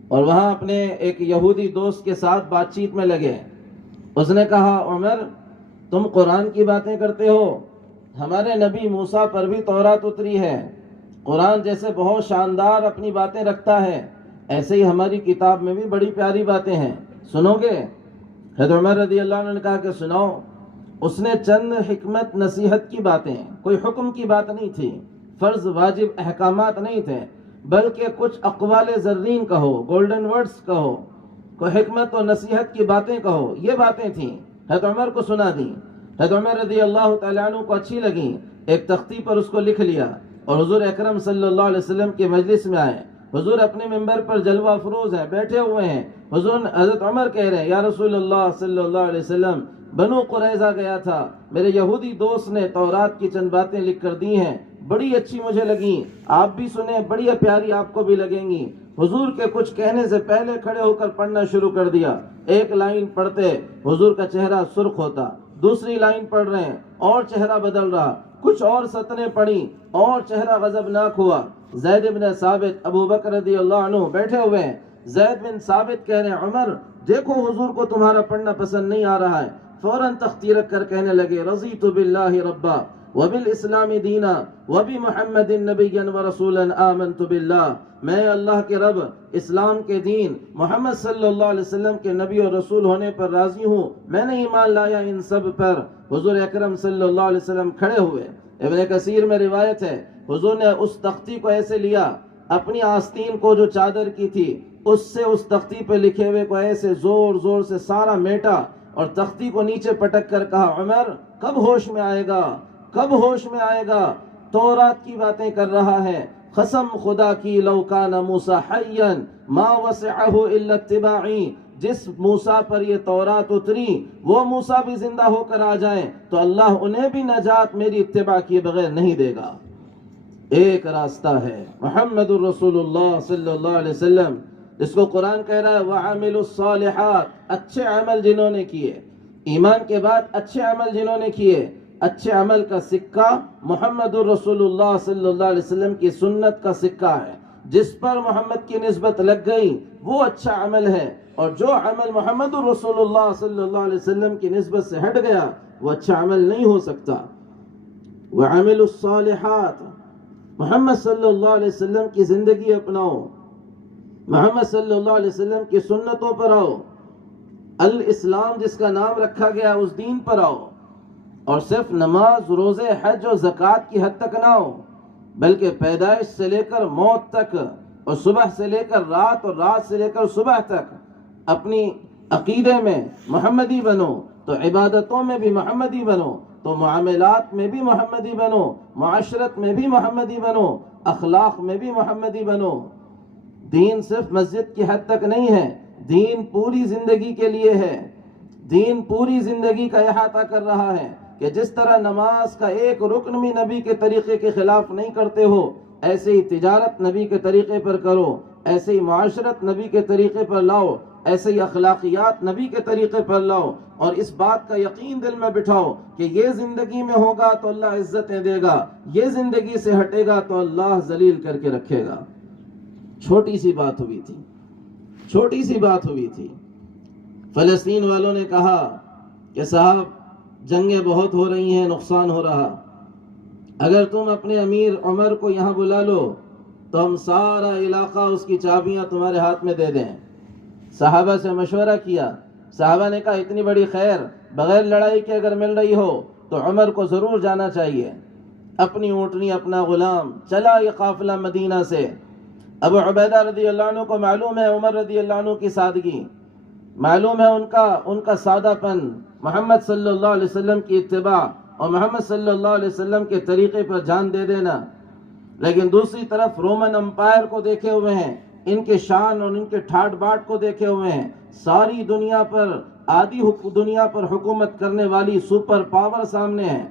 اور وہاں اپنے ایک یہودی دوست کے ساتھ بات چیت میں لگے۔ اس نے کہا عمر تم قرآن کی باتیں کرتے ہو، ہمارے نبی موسیٰ پر بھی تورات اتری ہے، قرآن جیسے بہت شاندار اپنی باتیں رکھتا ہے، ایسے ہی ہماری کتاب میں بھی بڑی پیاری باتیں ہیں، سنو گے؟ حضرت عمر رضی اللہ عنہ نے کہا کہ سناؤ۔ اس نے چند حکمت نصیحت کی باتیں، کوئی حکم کی بات نہیں تھی، فرض واجب احکامات نہیں تھے، بلکہ کچھ اقوال زرین کہو، گولڈن ورڈز کہو، کوئی حکمت و نصیحت کی باتیں کہو، یہ باتیں تھیں، حضرت عمر کو سنا دیں۔ حضرت عمر رضی اللہ تعالیٰ عنہ کو اچھی لگیں، ایک تختی پر اس کو لکھ لیا اور حضور اکرم صلی اللہ علیہ وسلم کے مجلس میں آئے۔ حضور اپنے منبر پر جلوہ افروز ہیں، بیٹھے ہوئے ہیں۔ حضرت عمر کہہ رہے ہیں یا رسول اللہ صلی اللہ علیہ وسلم، بنو قریظہ گیا تھا، میرے یہودی دوست نے تورات کی چند باتیں لکھ کر دی ہیں، بڑی اچھی مجھے لگیں، آپ بھی سنیں، بڑی پیاری آپ کو بھی لگیں گی۔ حضور کے کچھ کہنے سے پہلے کھڑے ہو کر پڑھنا شروع کر دیا۔ ایک لائن پڑھتے حضور کا چہرہ سرخ ہوتا، دوسری لائن پڑھ رہے ہیں اور چہرہ بدل رہا، کچھ اور سطریں پڑھی اور چہرہ غضبناک ہوا. زید بن ثابت ابو بکر رضی اللہ عنہ بیٹھے ہوئے ہیں. زید بن ثابت کہہ رہے ہیں عمر دیکھو حضور کو تمہارا پڑھنا پسند نہیں آ رہا ہے. فوراً تختی رکھ کر کہنے لگے رضیت باللہ ربا وبالاسلام دینا وبمحمد نبیا ورسولا آمنت باللہ. میں اللہ کے رب، اسلام کے دین، محمد صلی اللہ علیہ وسلم کے نبی اور رسول ہونے پر راضی ہوں. میں نے ایمان لایا ان سب پر. حضور اکرم صلی اللہ علیہ وسلم کھڑے ہوئے. ابن کثیر میں روایت ہے حضور نے اس تختی کو ایسے لیا، اپنی آستین کو جو چادر کی تھی اس سے اس تختی پہ لکھے ہوئے کو ایسے زور زور سے سارا میٹا اور تختی کو نیچے پٹک کر کہا عمر کب ہوش میں آئے گا، کب ہوش میں آئے گا؟ تورات کی باتیں کر رہا ہے. قسم خدا کی لو کان موسیٰ حیا ما وسعہ الا اتباعی. جس موسیٰ پر یہ تورات اتری وہ موسیٰ بھی زندہ ہو کر آ جائیں تو اللہ انہیں بھی نجات میری اتباع کیے بغیر نہیں دے گا. ایک راستہ ہے محمد الرسول اللہ صلی اللہ علیہ وسلم، جس کو قرآن کہہ رہا ہے وَعَمِلُوا الصَّالِحَاتِ. اچھے عمل جنہوں نے کیے، ایمان کے بعد اچھے عمل جنہوں نے کیے. اچھے عمل کا سکہ محمد الرسول اللہ صلی اللہ علیہ وسلم کی سنت کا سکہ ہے. جس پر محمد کی نسبت لگ گئی وہ اچھا عمل ہے، اور جو عمل محمد الرسول اللہ صلی اللہ علیہ وسلم کی نسبت سے ہٹ گیا وہ اچھا عمل نہیں ہو سکتا. وَعَمِلُوا الصَّالِحَاتِ. محمد صلی اللہ علیہ وسلم کی زندگی اپناؤ، محمد صلی اللہ علیہ وسلم کی سنتوں پر آؤ. الاسلام جس کا نام رکھا گیا اس دین پر آؤ، اور صرف نماز، روزے، حج اور زکوٰۃ کی حد تک نہ ہو، بلکہ پیدائش سے لے کر موت تک، اور صبح سے لے کر رات اور رات سے لے کر صبح تک اپنی عقیدے میں محمدی بنو، تو عبادتوں میں بھی محمدی بنو، تو معاملات میں بھی محمدی بنو، معاشرت میں بھی محمدی بنو، اخلاق میں بھی محمدی بنو. دین صرف مسجد کی حد تک نہیں ہے، دین پوری زندگی کے لیے ہے. دین پوری زندگی کا احاطہ کر رہا ہے کہ جس طرح نماز کا ایک رکن بھی نبی کے طریقے کے خلاف نہیں کرتے ہو، ایسے ہی تجارت نبی کے طریقے پر کرو، ایسے ہی معاشرت نبی کے طریقے پر لاؤ، ایسے ہی اخلاقیات نبی کے طریقے پر لاؤ. اور اس بات کا یقین دل میں بٹھاؤ کہ یہ زندگی میں ہوگا تو اللہ عزتیں دے گا، یہ زندگی سے ہٹے گا تو اللہ ذلیل کر کے رکھے گا. چھوٹی سی بات ہوئی تھی، چھوٹی سی بات ہوئی تھی. فلسطین والوں نے کہا کہ صاحب جنگیں بہت ہو رہی ہیں، نقصان ہو رہا، اگر تم اپنے امیر عمر کو یہاں بلا لو تو ہم سارا علاقہ اس کی چابیاں تمہارے ہاتھ میں دے دیں. صحابہ سے مشورہ کیا. صحابہ نے کہا اتنی بڑی خیر بغیر لڑائی کے اگر مل رہی ہو تو عمر کو ضرور جانا چاہیے. اپنی اونٹنی، اپنا غلام، چلا یہ قافلہ مدینہ سے. ابو عبیدہ رضی اللہ عنہ کو معلوم ہے عمر رضی اللہ عنہ کی سادگی، معلوم ہے ان کا سادہ پن، محمد صلی اللہ علیہ وسلم کی اتباع اور محمد صلی اللہ علیہ وسلم کے طریقے پر جان دے دینا. لیکن دوسری طرف رومن امپائر کو دیکھے ہوئے ہیں، ان کے شان اور ان کے ٹھاٹ باٹ کو دیکھے ہوئے ہیں. ساری دنیا پر دنیا پر حکومت کرنے والی سپر پاور سامنے ہے.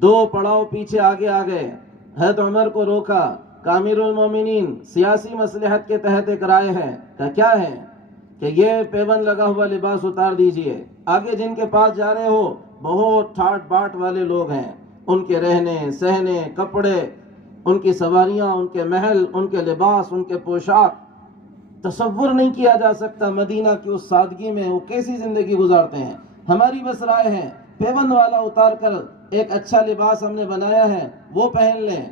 دو پڑاؤ پیچھے آگے آ گئے. حضرت عمر کو روکا کہ امیر المومنین سیاسی مصلحت کے تحت ایک رائے ہے. کیا ہے کہ یہ پیبند لگا ہوا لباس اتار دیجئے. آگے جن کے پاس جا رہے ہو بہت ٹھاٹ باٹ والے لوگ ہیں، ان کے رہنے سہنے، کپڑے، ان کی سواریاں، ان کے محل، ان کے لباس، ان کے پوشاک، تصور نہیں کیا جا سکتا مدینہ کی اس سادگی میں وہ کیسی زندگی گزارتے ہیں. ہماری بس رائے ہے پیبند والا اتار کر ایک اچھا لباس ہم نے بنایا ہے وہ پہن لیں،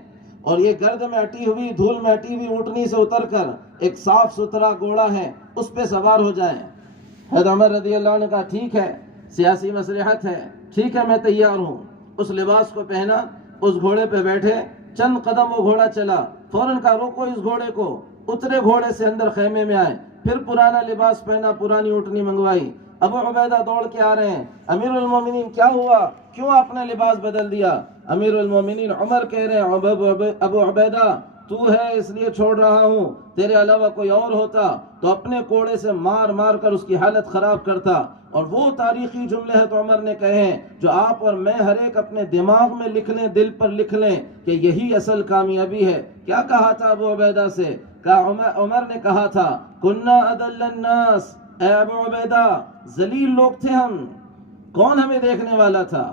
اور یہ گرد میں اٹی ہوئی، دھول میں اٹی ہوئی اونٹنی سے اتر کر ایک صاف ستھرا گھوڑا ہے اس پہ سوار ہو جائیں. حضرت عمر رضی اللہ عنہ نے کہا ٹھیک ہے، سیاسی مصلحت ہے، ٹھیک ہے میں تیار ہوں. اس لباس کو پہنا، اس گھوڑے پہ بیٹھے، چند قدم وہ گھوڑا چلا، فوراً کہا روکو اس گھوڑے کو. اترے گھوڑے سے اندر خیمے میں آئے، پھر پرانا لباس پہنا، پرانی اونٹنی منگوائی. ابو عبیدہ دوڑ کے آ رہے ہیں، امیر المومنین کیا ہوا، کیوں آپ نے لباس بدل دیا؟ امیر المومنین عمر کہہ رہے ہیں ابو عبیدہ تو ہے اس لیے چھوڑ رہا ہوں، تیرے علاوہ کوئی اور ہوتا تو اپنے کوڑے سے مار مار کر اس کی حالت خراب کرتا. اور وہ تاریخی جملے ہیں تو عمر نے کہے ہیں جو آپ اور میں ہر ایک اپنے دماغ میں لکھ لیں، دل پر لکھ لیں کہ یہی اصل کامیابی ہے. کیا کہا تھا ابو عبیدہ سے؟ عمر نے کہا تھا کننا اذل الناس، اے ابو عبیدہ ذلیل لوگ تھے ہم. کون ہمیں دیکھنے والا تھا؟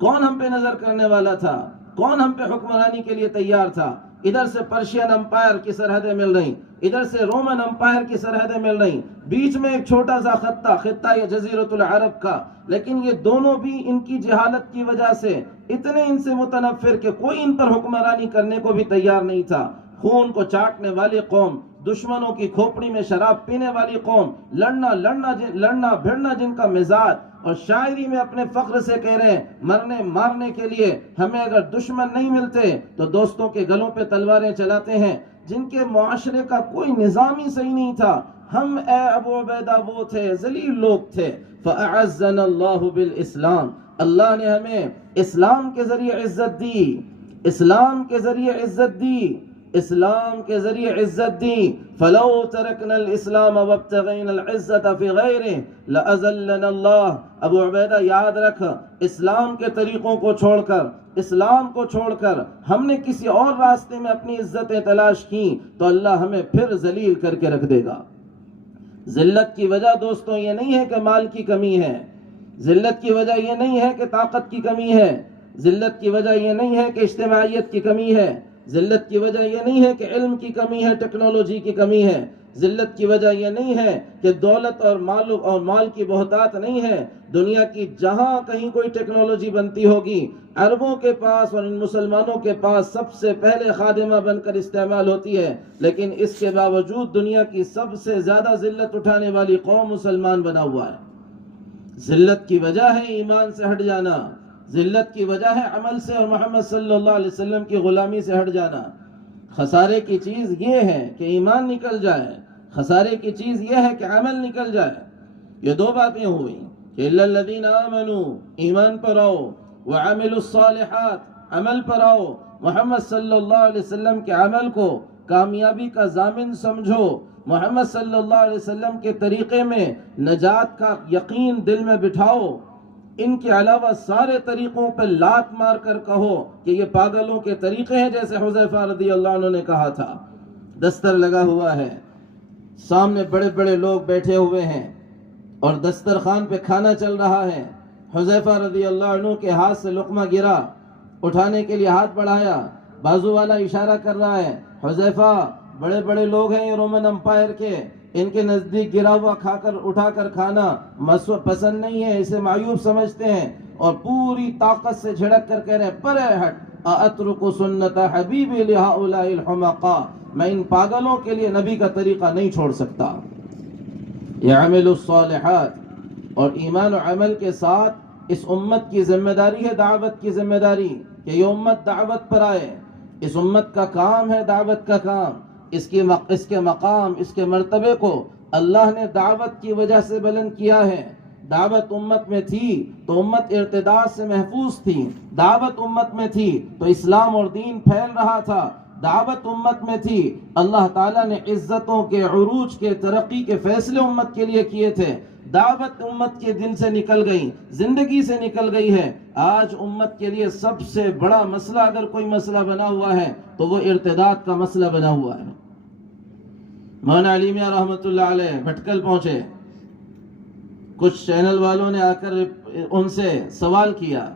کون ہم پہ نظر کرنے والا تھا؟ کون ہم پہ حکمرانی کے لیے تیار تھا؟ ادھر سے پرشین امپائر کی سرحدیں مل رہی، ادھر سے رومن امپائر کی سرحدیں مل رہی، بیچ میں ایک چھوٹا سا خطہ یہ جزیرۃ العرب کا، لیکن یہ دونوں بھی ان کی جہالت کی وجہ سے اتنے ان سے متنفر کہ کوئی ان پر حکمرانی کرنے کو بھی تیار نہیں تھا۔ خون کو چاٹنے والی قوم، دشمنوں کی کھوپڑی میں شراب پینے والی قوم، لڑنا بھیڑنا جن کا مزاج، اور شاعری میں اپنے فخر سے کہہ رہے ہیں مرنے مارنے کے لیے ہمیں اگر دشمن نہیں ملتے تو دوستوں کے گلوں پہ تلواریں چلاتے ہیں، جن کے معاشرے کا کوئی نظام ہی صحیح نہیں تھا۔ ہم اے ابو عبیدہ وہ تھے، ذلیل لوگ تھے۔ فَأَعَزَّنَا اللَّهُ بِالْإِسْلَامِ، اللہ نے ہمیں اسلام کے ذریعے عزت دی، اسلام کے ذریعے عزت دی، اسلام کے ذریعے عزت دی۔ فَلَوْ تَرَكْنَا الْإِسْلَامَ وَابْتَغَيْنَا الْعِزَّةَ فِي غَيْرِهِ لَأَذَلَّنَا اللَّهُ۔ ابو عبیدہ یاد رکھ، اسلام کے طریقوں کو چھوڑ کر، اسلام کو چھوڑ کر ہم نے کسی اور راستے میں اپنی عزتیں تلاش کی تو اللہ ہمیں پھر ذلیل کر کے رکھ دے گا۔ ذلت کی وجہ دوستوں یہ نہیں ہے کہ مال کی کمی ہے، ذلت کی وجہ یہ نہیں ہے کہ طاقت کی کمی ہے، ذلت کی وجہ یہ نہیں ہے کہ اجتماعیت کی کمی ہے، ذلت کی وجہ یہ نہیں ہے کہ علم کی کمی ہے، ٹیکنالوجی کی کمی ہے، ذلت کی وجہ یہ نہیں ہے کہ دولت اور مال کی بہتات نہیں ہے۔ دنیا کی جہاں کہیں کوئی ٹیکنالوجی بنتی ہوگی، عربوں کے پاس اور ان مسلمانوں کے پاس سب سے پہلے خادمہ بن کر استعمال ہوتی ہے، لیکن اس کے باوجود دنیا کی سب سے زیادہ ذلت اٹھانے والی قوم مسلمان بنا ہوا ہے۔ ذلت کی وجہ ہے ایمان سے ہٹ جانا، ذلت کی وجہ ہے عمل سے اور محمد صلی اللہ علیہ وسلم کی غلامی سے ہٹ جانا۔ خسارے کی چیز یہ ہے کہ ایمان نکل جائے، خسارے کی چیز یہ ہے کہ عمل نکل جائے۔ یہ دو باتیں ہوئی کہ الا الذین آمنوا، ایمان پر آؤ، وعملوا الصالحات، عمل پر آؤ، محمد صلی اللہ علیہ وسلم کے عمل کو کامیابی کا ضامن سمجھو، محمد صلی اللہ علیہ وسلم کے طریقے میں نجات کا یقین دل میں بٹھاؤ۔ ان کے علاوہ سارے طریقوں پہ لات مار کر کہو کہ یہ پاگلوں کے طریقے ہیں، جیسے حذیفہ رضی اللہ عنہ نے کہا تھا۔ دستر لگا ہوا ہے، سامنے بڑے بڑے لوگ بیٹھے ہوئے ہیں اور دسترخوان پہ کھانا چل رہا ہے۔ حذیفہ رضی اللہ عنہ کے ہاتھ سے لقمہ گرا، اٹھانے کے لیے ہاتھ بڑھایا، بازو والا اشارہ کر رہا ہے، حذیفہ بڑے بڑے لوگ ہیں یہ رومن امپائر کے، ان کے نزدیک گرا ہوا اٹھا کر کھانا پسند نہیں ہے، اسے معیوب سمجھتے ہیں، اور پوری طاقت سے جھڑک کر کہہ رہے ہیں پرے ہٹ، اَأَتْرُكُ سُنَّةَ حَبِيبِ لِهَؤُلَاءِ الْحُمَقَاءِ، میں ان پاگلوں کے لیے نبی کا طریقہ نہیں چھوڑ سکتا۔ يَعْمِلُ الصَّالِحَاتِ، اور ایمان و عمل کے ساتھ اس امت کی ذمہ داری ہے، دعوت کی ذمہ داری، کہ یہ امت دعوت پر آئے۔ اس امت کا کام ہے دعوت کا کام، اس کے مقام، اس کے مرتبے کو اللہ نے دعوت کی وجہ سے بلند کیا ہے۔ دعوت امت میں تھی تو امت ارتداد سے محفوظ تھی، دعوت امت میں تھی تو اسلام اور دین پھیل رہا تھا، دعوت امت میں تھی، اللہ تعالیٰ نے عزتوں کے، عروج کے، ترقی کے فیصلے امت کے لیے کیے تھے۔ دعوت امت کے دل سے نکل گئی، زندگی سے نکل گئی ہے۔ آج امت کے لیے سب سے بڑا مسئلہ اگر کوئی مسئلہ بنا ہوا ہے تو وہ ارتداد کا مسئلہ بنا ہوا ہے۔ مولانا علی میاں رحمۃ اللہ علیہ بھٹکل پہنچے، کچھ چینل والوں نے آ کر ان سے سوال کیا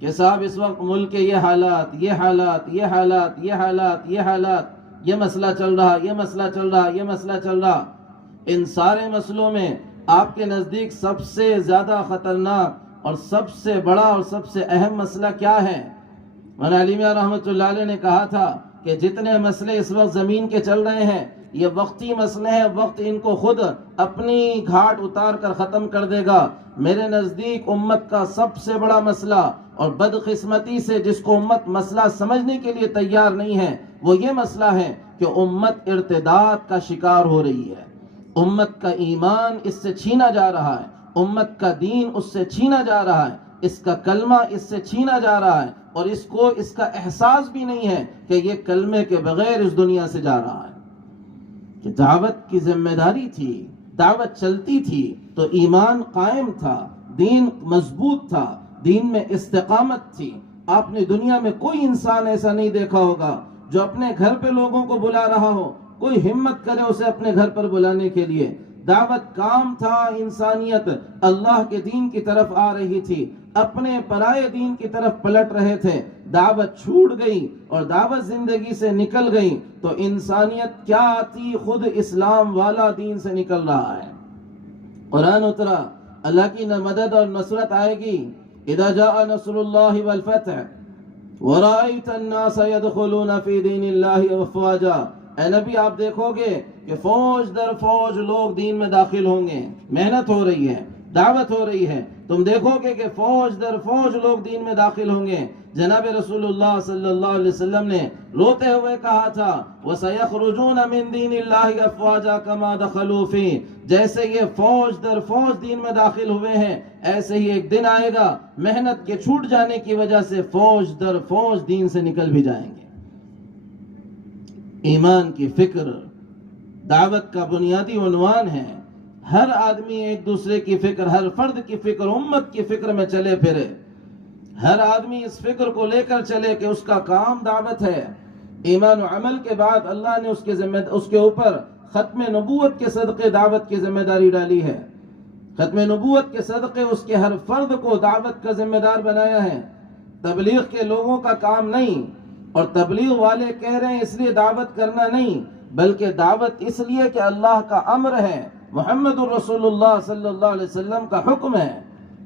کہ صاحب اس وقت ملک کے یہ حالات، یہ حالات، یہ حالات، یہ حالات، یہ حالات، یہ مسئلہ چل رہا، یہ مسئلہ چل رہا، یہ مسئلہ چل رہا، ان سارے مسئلوں میں آپ کے نزدیک سب سے زیادہ خطرناک اور سب سے بڑا اور سب سے اہم مسئلہ کیا ہے؟ مولانا علی میاں رحمۃ اللہ علیہ نے کہا تھا کہ جتنے مسئلے اس وقت زمین کے چل رہے ہیں یہ وقتی مسئلے ہیں، وقت ان کو خود اپنی گھاٹ اتار کر ختم کر دے گا۔ میرے نزدیک امت کا سب سے بڑا مسئلہ، اور بدقسمتی سے جس کو امت مسئلہ سمجھنے کے لیے تیار نہیں ہے، وہ یہ مسئلہ ہے کہ امت ارتداد کا شکار ہو رہی ہے، امت کا ایمان اس سے چھینا جا رہا ہے، امت کا دین اس سے چھینا جا رہا ہے، اس کا کلمہ اس سے چھینا جا رہا ہے، اور اس کو اس کا احساس بھی نہیں ہے کہ یہ کلمے کے بغیر اس دنیا سے جا رہا ہے۔ کہ دعوت کی ذمہ داری تھی، دعوت چلتی تھی تو ایمان قائم تھا، دین مضبوط تھا، دین میں استقامت تھی۔ آپ نے دنیا میں کوئی انسان ایسا نہیں دیکھا ہوگا جو اپنے گھر پہ لوگوں کو بلا رہا ہو، کوئی ہمت کرے اسے اپنے گھر پر بلانے کے لیے۔ دعوت کام تھا، انسانیت اللہ کے دین کی طرف آ رہی تھی، اپنے پرائے دین کی طرف پلٹ رہے تھے۔ دعوت چھوٹ گئی اور دعوت زندگی سے نکل گئی تو انسانیت کیا آتی، خود اسلام والا دین سے نکل رہا ہے۔ قرآن اترا، اللہ کی مدد اور نصرت آئے گی۔ اذا جاء نصر اللہ والفتح ورأيت الناس يدخلون في دين الله افواجا، اے نبی آپ دیکھو گے کہ فوج در فوج لوگ دین میں داخل ہوں گے، محنت ہو رہی ہے، دعوت ہو رہی ہے، تم دیکھو گے کہ فوج در فوج لوگ دین میں داخل ہوں گے۔ جناب رسول اللہ صلی اللہ علیہ وسلم نے روتے ہوئے کہا تھا وَسَيَخْرُجُونَ مِن دِينِ اللَّهِ أَفْوَاجًا كَمَا دَخَلُوا فِيهِ، جیسے یہ فوج در فوج دین میں داخل ہوئے ہیں ایسے ہی ایک دن آئے گا محنت کے چھوٹ جانے کی وجہ سے فوج در فوج دین سے نکل بھی جائیں گے۔ ایمان کی فکر دعوت کا بنیادی عنوان ہے۔ ہر آدمی ایک دوسرے کی فکر، ہر فرد کی فکر، امت کی فکر میں چلے پھرے۔ ہر آدمی اس فکر کو لے کر چلے کہ اس کا کام دعوت ہے۔ ایمان و عمل کے بعد اللہ نے اس کے اوپر ختم نبوت کے صدقے دعوت کی ذمہ داری ڈالی ہے۔ ختم نبوت کے صدقے اس کے ہر فرد کو دعوت کا ذمہ دار بنایا ہے۔ تبلیغ کے لوگوں کا کام نہیں، اور تبلیغ والے کہہ رہے ہیں اس لیے دعوت کرنا نہیں، بلکہ دعوت اس لیے کہ اللہ کا امر ہے، محمد الرسول اللہ صلی اللہ علیہ وسلم کا حکم ہے،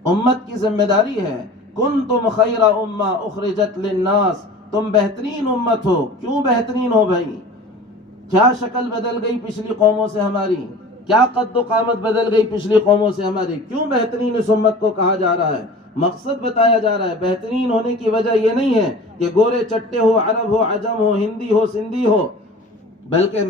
امت کی ذمہ داری ہے۔ کنتم خیر امہ اخرجت للناس، تم بہترین امت ہو۔ کیوں بہترین ہو بھائی؟ کیا شکل بدل گئی پچھلی قوموں سے ہماری؟ کیا قد و قامت بدل گئی پچھلی قوموں سے ہماری؟ کیوں بہترین اس امت کو کہا جا رہا ہے؟ مقصد بتایا جا رہا ہے۔ بہترین ہونے کی وجہ یہ نہیں ہے کہ گورے چٹے ہو، عرب ہو، عجم ہو، ہندی ہو، سندھی ہو، بلکہ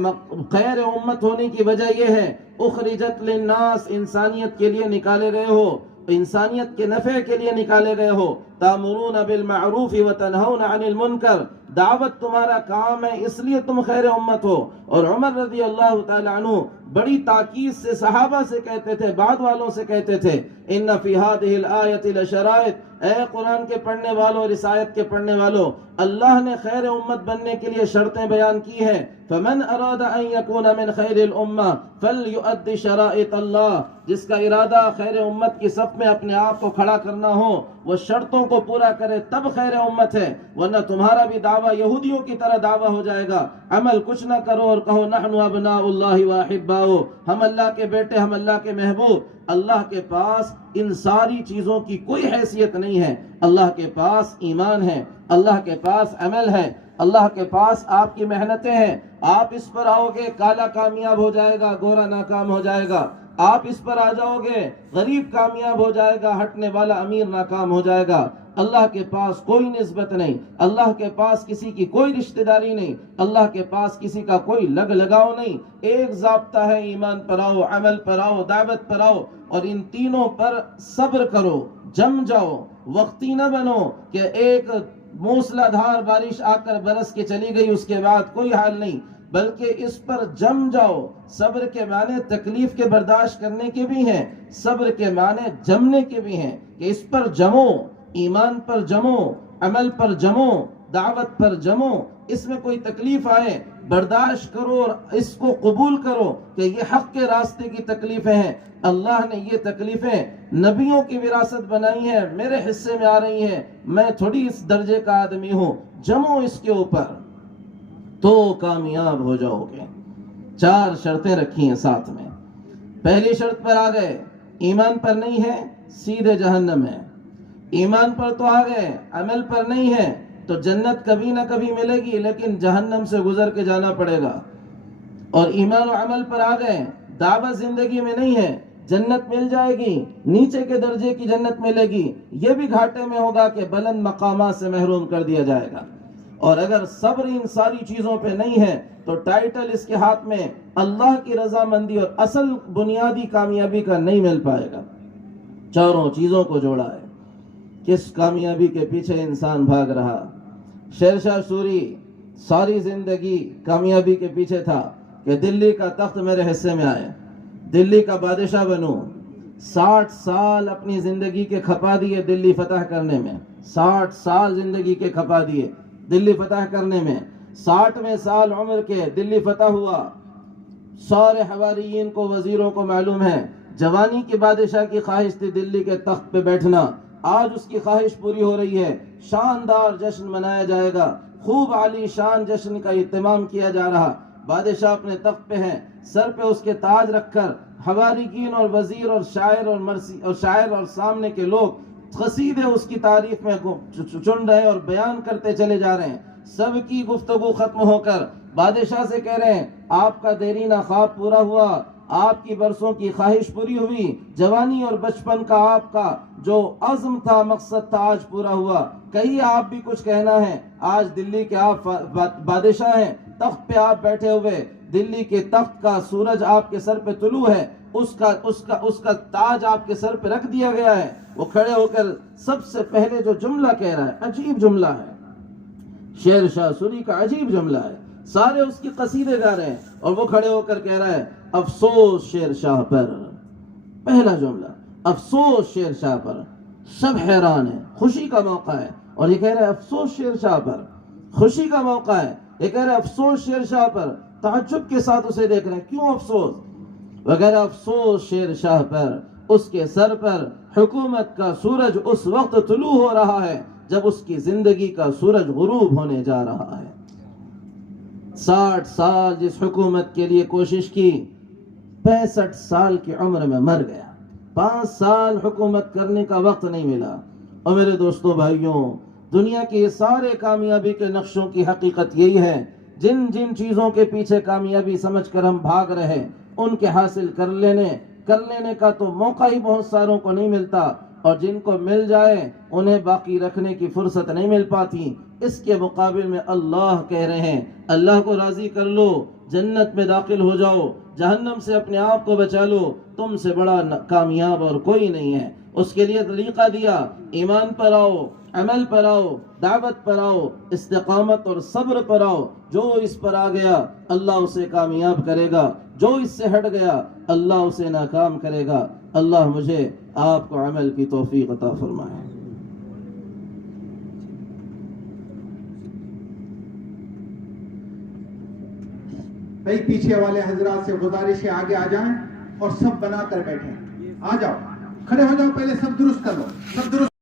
خیر امت ہونے کی وجہ یہ ہے اخرجت للناس، انسانیت کے لیے نکالے گئے ہو، انسانیت کے نفع کے لیے نکالے گئے ہو۔ تامرون بالمعروف وتنہون عن المنکر، دعوت تمہارا کام ہے اس لیے تم خیر امت ہو۔ اور عمر رضی اللہ تعالی عنہ بڑی تاکید سے صحابہ سے کہتے تھے، بعد والوں سے کہتے تھے ان فی هذه الآیۃ لشرائط، اے قرآن کے پڑھنے والوں اور اس آیت کے پڑھنے والوں، اللہ نے خیر امت بننے کے لیے شرطیں بیان کی ہیں۔ فمن اراد ان یکون من خیر الامہ فلیؤدی شرائط اللہ، جس کا ارادہ خیر امت کی صف میں اپنے آپ کو کھڑا کرنا ہو وہ شرطوں کو پورا کرے تب خیر امت ہے، ورنہ تمہارا بھی دعویٰ یہودیوں کی طرح دعویٰ ہو جائے گا۔ عمل کچھ نہ کرو اور کہو نحن ابناء اللہ واحباؤہ، ہم اللہ کے بیٹے، ہم اللہ کے محبوب۔ اللہ کے پاس ان ساری چیزوں کی کوئی حیثیت نہیں ہے۔ اللہ کے پاس ایمان ہے، اللہ کے پاس عمل ہے، اللہ کے پاس آپ کی محنتیں ہیں۔ آپ اس پر آؤ گے کالا کامیاب ہو جائے گا، گورا ناکام ہو جائے گا۔ آپ اس پر آ جاؤ گے غریب کامیاب ہو جائے گا، ہٹنے والا امیر ناکام ہو جائے گا۔ اللہ کے پاس کوئی نسبت نہیں، اللہ کے پاس کسی کی کوئی رشتہ داری نہیں، اللہ کے پاس کسی کا کوئی لگاؤ نہیں۔ ایک ضابطہ ہے ایمان پر آؤ، عمل پر آؤ، دعوت پر آؤ، اور ان تینوں پر صبر کرو، جم جاؤ، وقتی نہ بنو کہ ایک موسلا دھار بارش آ کر برس کے چلی گئی اس کے بعد کوئی حال نہیں، بلکہ اس پر جم جاؤ۔ صبر کے معنی تکلیف کے برداشت کرنے کے بھی ہیں، صبر کے معنی جمنے کے بھی ہیں، کہ اس پر جمو، ایمان پر جمو، عمل پر جمو، دعوت پر جمو۔ اس میں کوئی تکلیف آئے برداشت کرو اور اس کو قبول کرو کہ یہ حق کے راستے کی تکلیفیں ہیں۔ اللہ نے یہ تکلیفیں نبیوں کی وراثت بنائی ہیں، میرے حصے میں آ رہی ہیں، میں تھوڑی اس درجے کا آدمی ہوں۔ جمو اس کے اوپر تو کامیاب ہو جاؤ گے۔ 4 شرطیں رکھی ہیں ساتھ میں۔ پہلی شرط پر آ گئے، ایمان پر نہیں ہے سیدھے جہنم ہے۔ ایمان پر تو آ گئے، عمل پر نہیں ہے تو جنت کبھی نہ کبھی ملے گی لیکن جہنم سے گزر کے جانا پڑے گا۔ اور ایمان و عمل پر آ گئے، دعوت زندگی میں نہیں ہے، جنت مل جائے گی، نیچے کے درجے کی جنت ملے گی، یہ بھی گھاٹے میں ہوگا کہ بلند مقامات سے محروم کر دیا جائے گا۔ اور اگر صبر ان ساری چیزوں پہ نہیں ہے تو ٹائٹل اس کے ہاتھ میں اللہ کی رضامندی اور اصل بنیادی کامیابی کا نہیں مل پائے گا۔ 4 چیزوں کو جوڑا ہے۔ کس کامیابی کے پیچھے انسان بھاگ رہا؟ شیر شاہ سوری ساری زندگی کامیابی کے پیچھے تھا کہ دلی کا تخت میرے حصے میں آئے، دلی کا بادشاہ بنوں۔ 60 سال اپنی زندگی کے کھپا دیے دلی فتح کرنے میں، 60 سال زندگی کے کھپا دیے دلی فتح کرنے میں۔ 60ویں سال عمر کے دلی فتح ہوا، سارے حواریین کو، وزیروں کو معلوم ہے جوانی کے بادشاہ کی خواہش تھی دلی کے تخت پہ بیٹھنا، آج اس کی خواہش پوری ہو رہی ہے، شاندار جشن منایا جائے گا، خوب عالی شان جشن کا اہتمام کیا جا رہا، بادشاہ اپنے تخت پہ ہیں، سر پہ اس کے تاج رکھ کر حواریین اور وزیر اور شاعر اور سامنے کے لوگ قصیدے اس کی تعریف میں چن رہے اور بیان کرتے چلے جا رہے ہیں۔ سب کی گفتگو ختم ہو کر بادشاہ سے کہہ رہے ہیں آپ کا دیرینہ خواب پورا ہوا، آپ کی برسوں کی خواہش پوری ہوئی، جوانی اور بچپن کا آپ کا جو عزم تھا، مقصد تھا، آج پورا ہوا، کہیں آپ بھی کچھ کہنا ہے؟ آج دلی کے آپ بادشاہ ہیں، تخت پہ آپ بیٹھے ہوئے، دلی کے تخت کا سورج آپ کے سر پہ طلوع ہے، اس کا تاج آپ کے سر پہ رکھ دیا گیا ہے۔ وہ کھڑے ہو کر سب سے پہلے جو جملہ کہہ رہا ہے، عجیب جملہ ہے، شیر شاہ سوری کا عجیب جملہ ہے، سارے اس کی قصیدے گا رہے ہیں اور وہ کھڑے ہو کر کہہ رہا ہے افسوس شیر شاہ پر۔ پہلا جملہ افسوس شیر شاہ پر، سب حیران ہیں، خوشی کا موقع ہے، اور یہ کہہ رہا ہے افسوس شیر شاہ پر، خوشی کا موقع ہے، یہ کہہ رہا ہے افسوس شیر شاہ پر، تعجب کے ساتھ اسے دیکھ رہے ہیں، کیوں افسوس؟ وہ کہہ رہا ہے افسوس شیر شاہ پر، اس کے سر پر حکومت کا سورج اس وقت طلوع ہو رہا ہے جب اس کی زندگی کا سورج غروب ہونے جا رہا ہے۔ 60 سال جس حکومت کے لیے کوشش کی، 65 سال کی عمر میں مر گیا، 5 سال حکومت کرنے کا وقت نہیں ملا۔ اور میرے دوستوں بھائیوں، دنیا کے یہ سارے کامیابی کے نقشوں کی حقیقت یہی ہے، جن جن چیزوں کے پیچھے کامیابی سمجھ کر ہم بھاگ رہے، ان کے حاصل کر لینے کا تو موقع ہی بہت ساروں کو نہیں ملتا، اور جن کو مل جائے انہیں باقی رکھنے کی فرصت نہیں مل پاتی۔ اس کے مقابل میں اللہ کہہ رہے ہیں اللہ کو راضی کر لو، جنت میں داخل ہو جاؤ، جہنم سے اپنے آپ کو بچا لو، تم سے بڑا کامیاب اور کوئی نہیں ہے۔ اس کے لیے طریقہ دیا، ایمان پر آؤ، عمل پر آؤ، دعوت پر آؤ، استقامت اور صبر پر آؤ، جو اس پر آ گیا اللہ اسے کامیاب کرے گا، جو اس سے ہٹ گیا اللہ اسے ناکام کرے گا۔ اللہ مجھے آپ کو عمل کی توفیق عطا فرمائے۔ بھائی پیچھے والے حضرات سے گزارش ہے آگے آ جائیں اور سب بنا کر بیٹھیں، آ جاؤ، کھڑے ہو جاؤ، پہلے سب درست کر لو، سب درست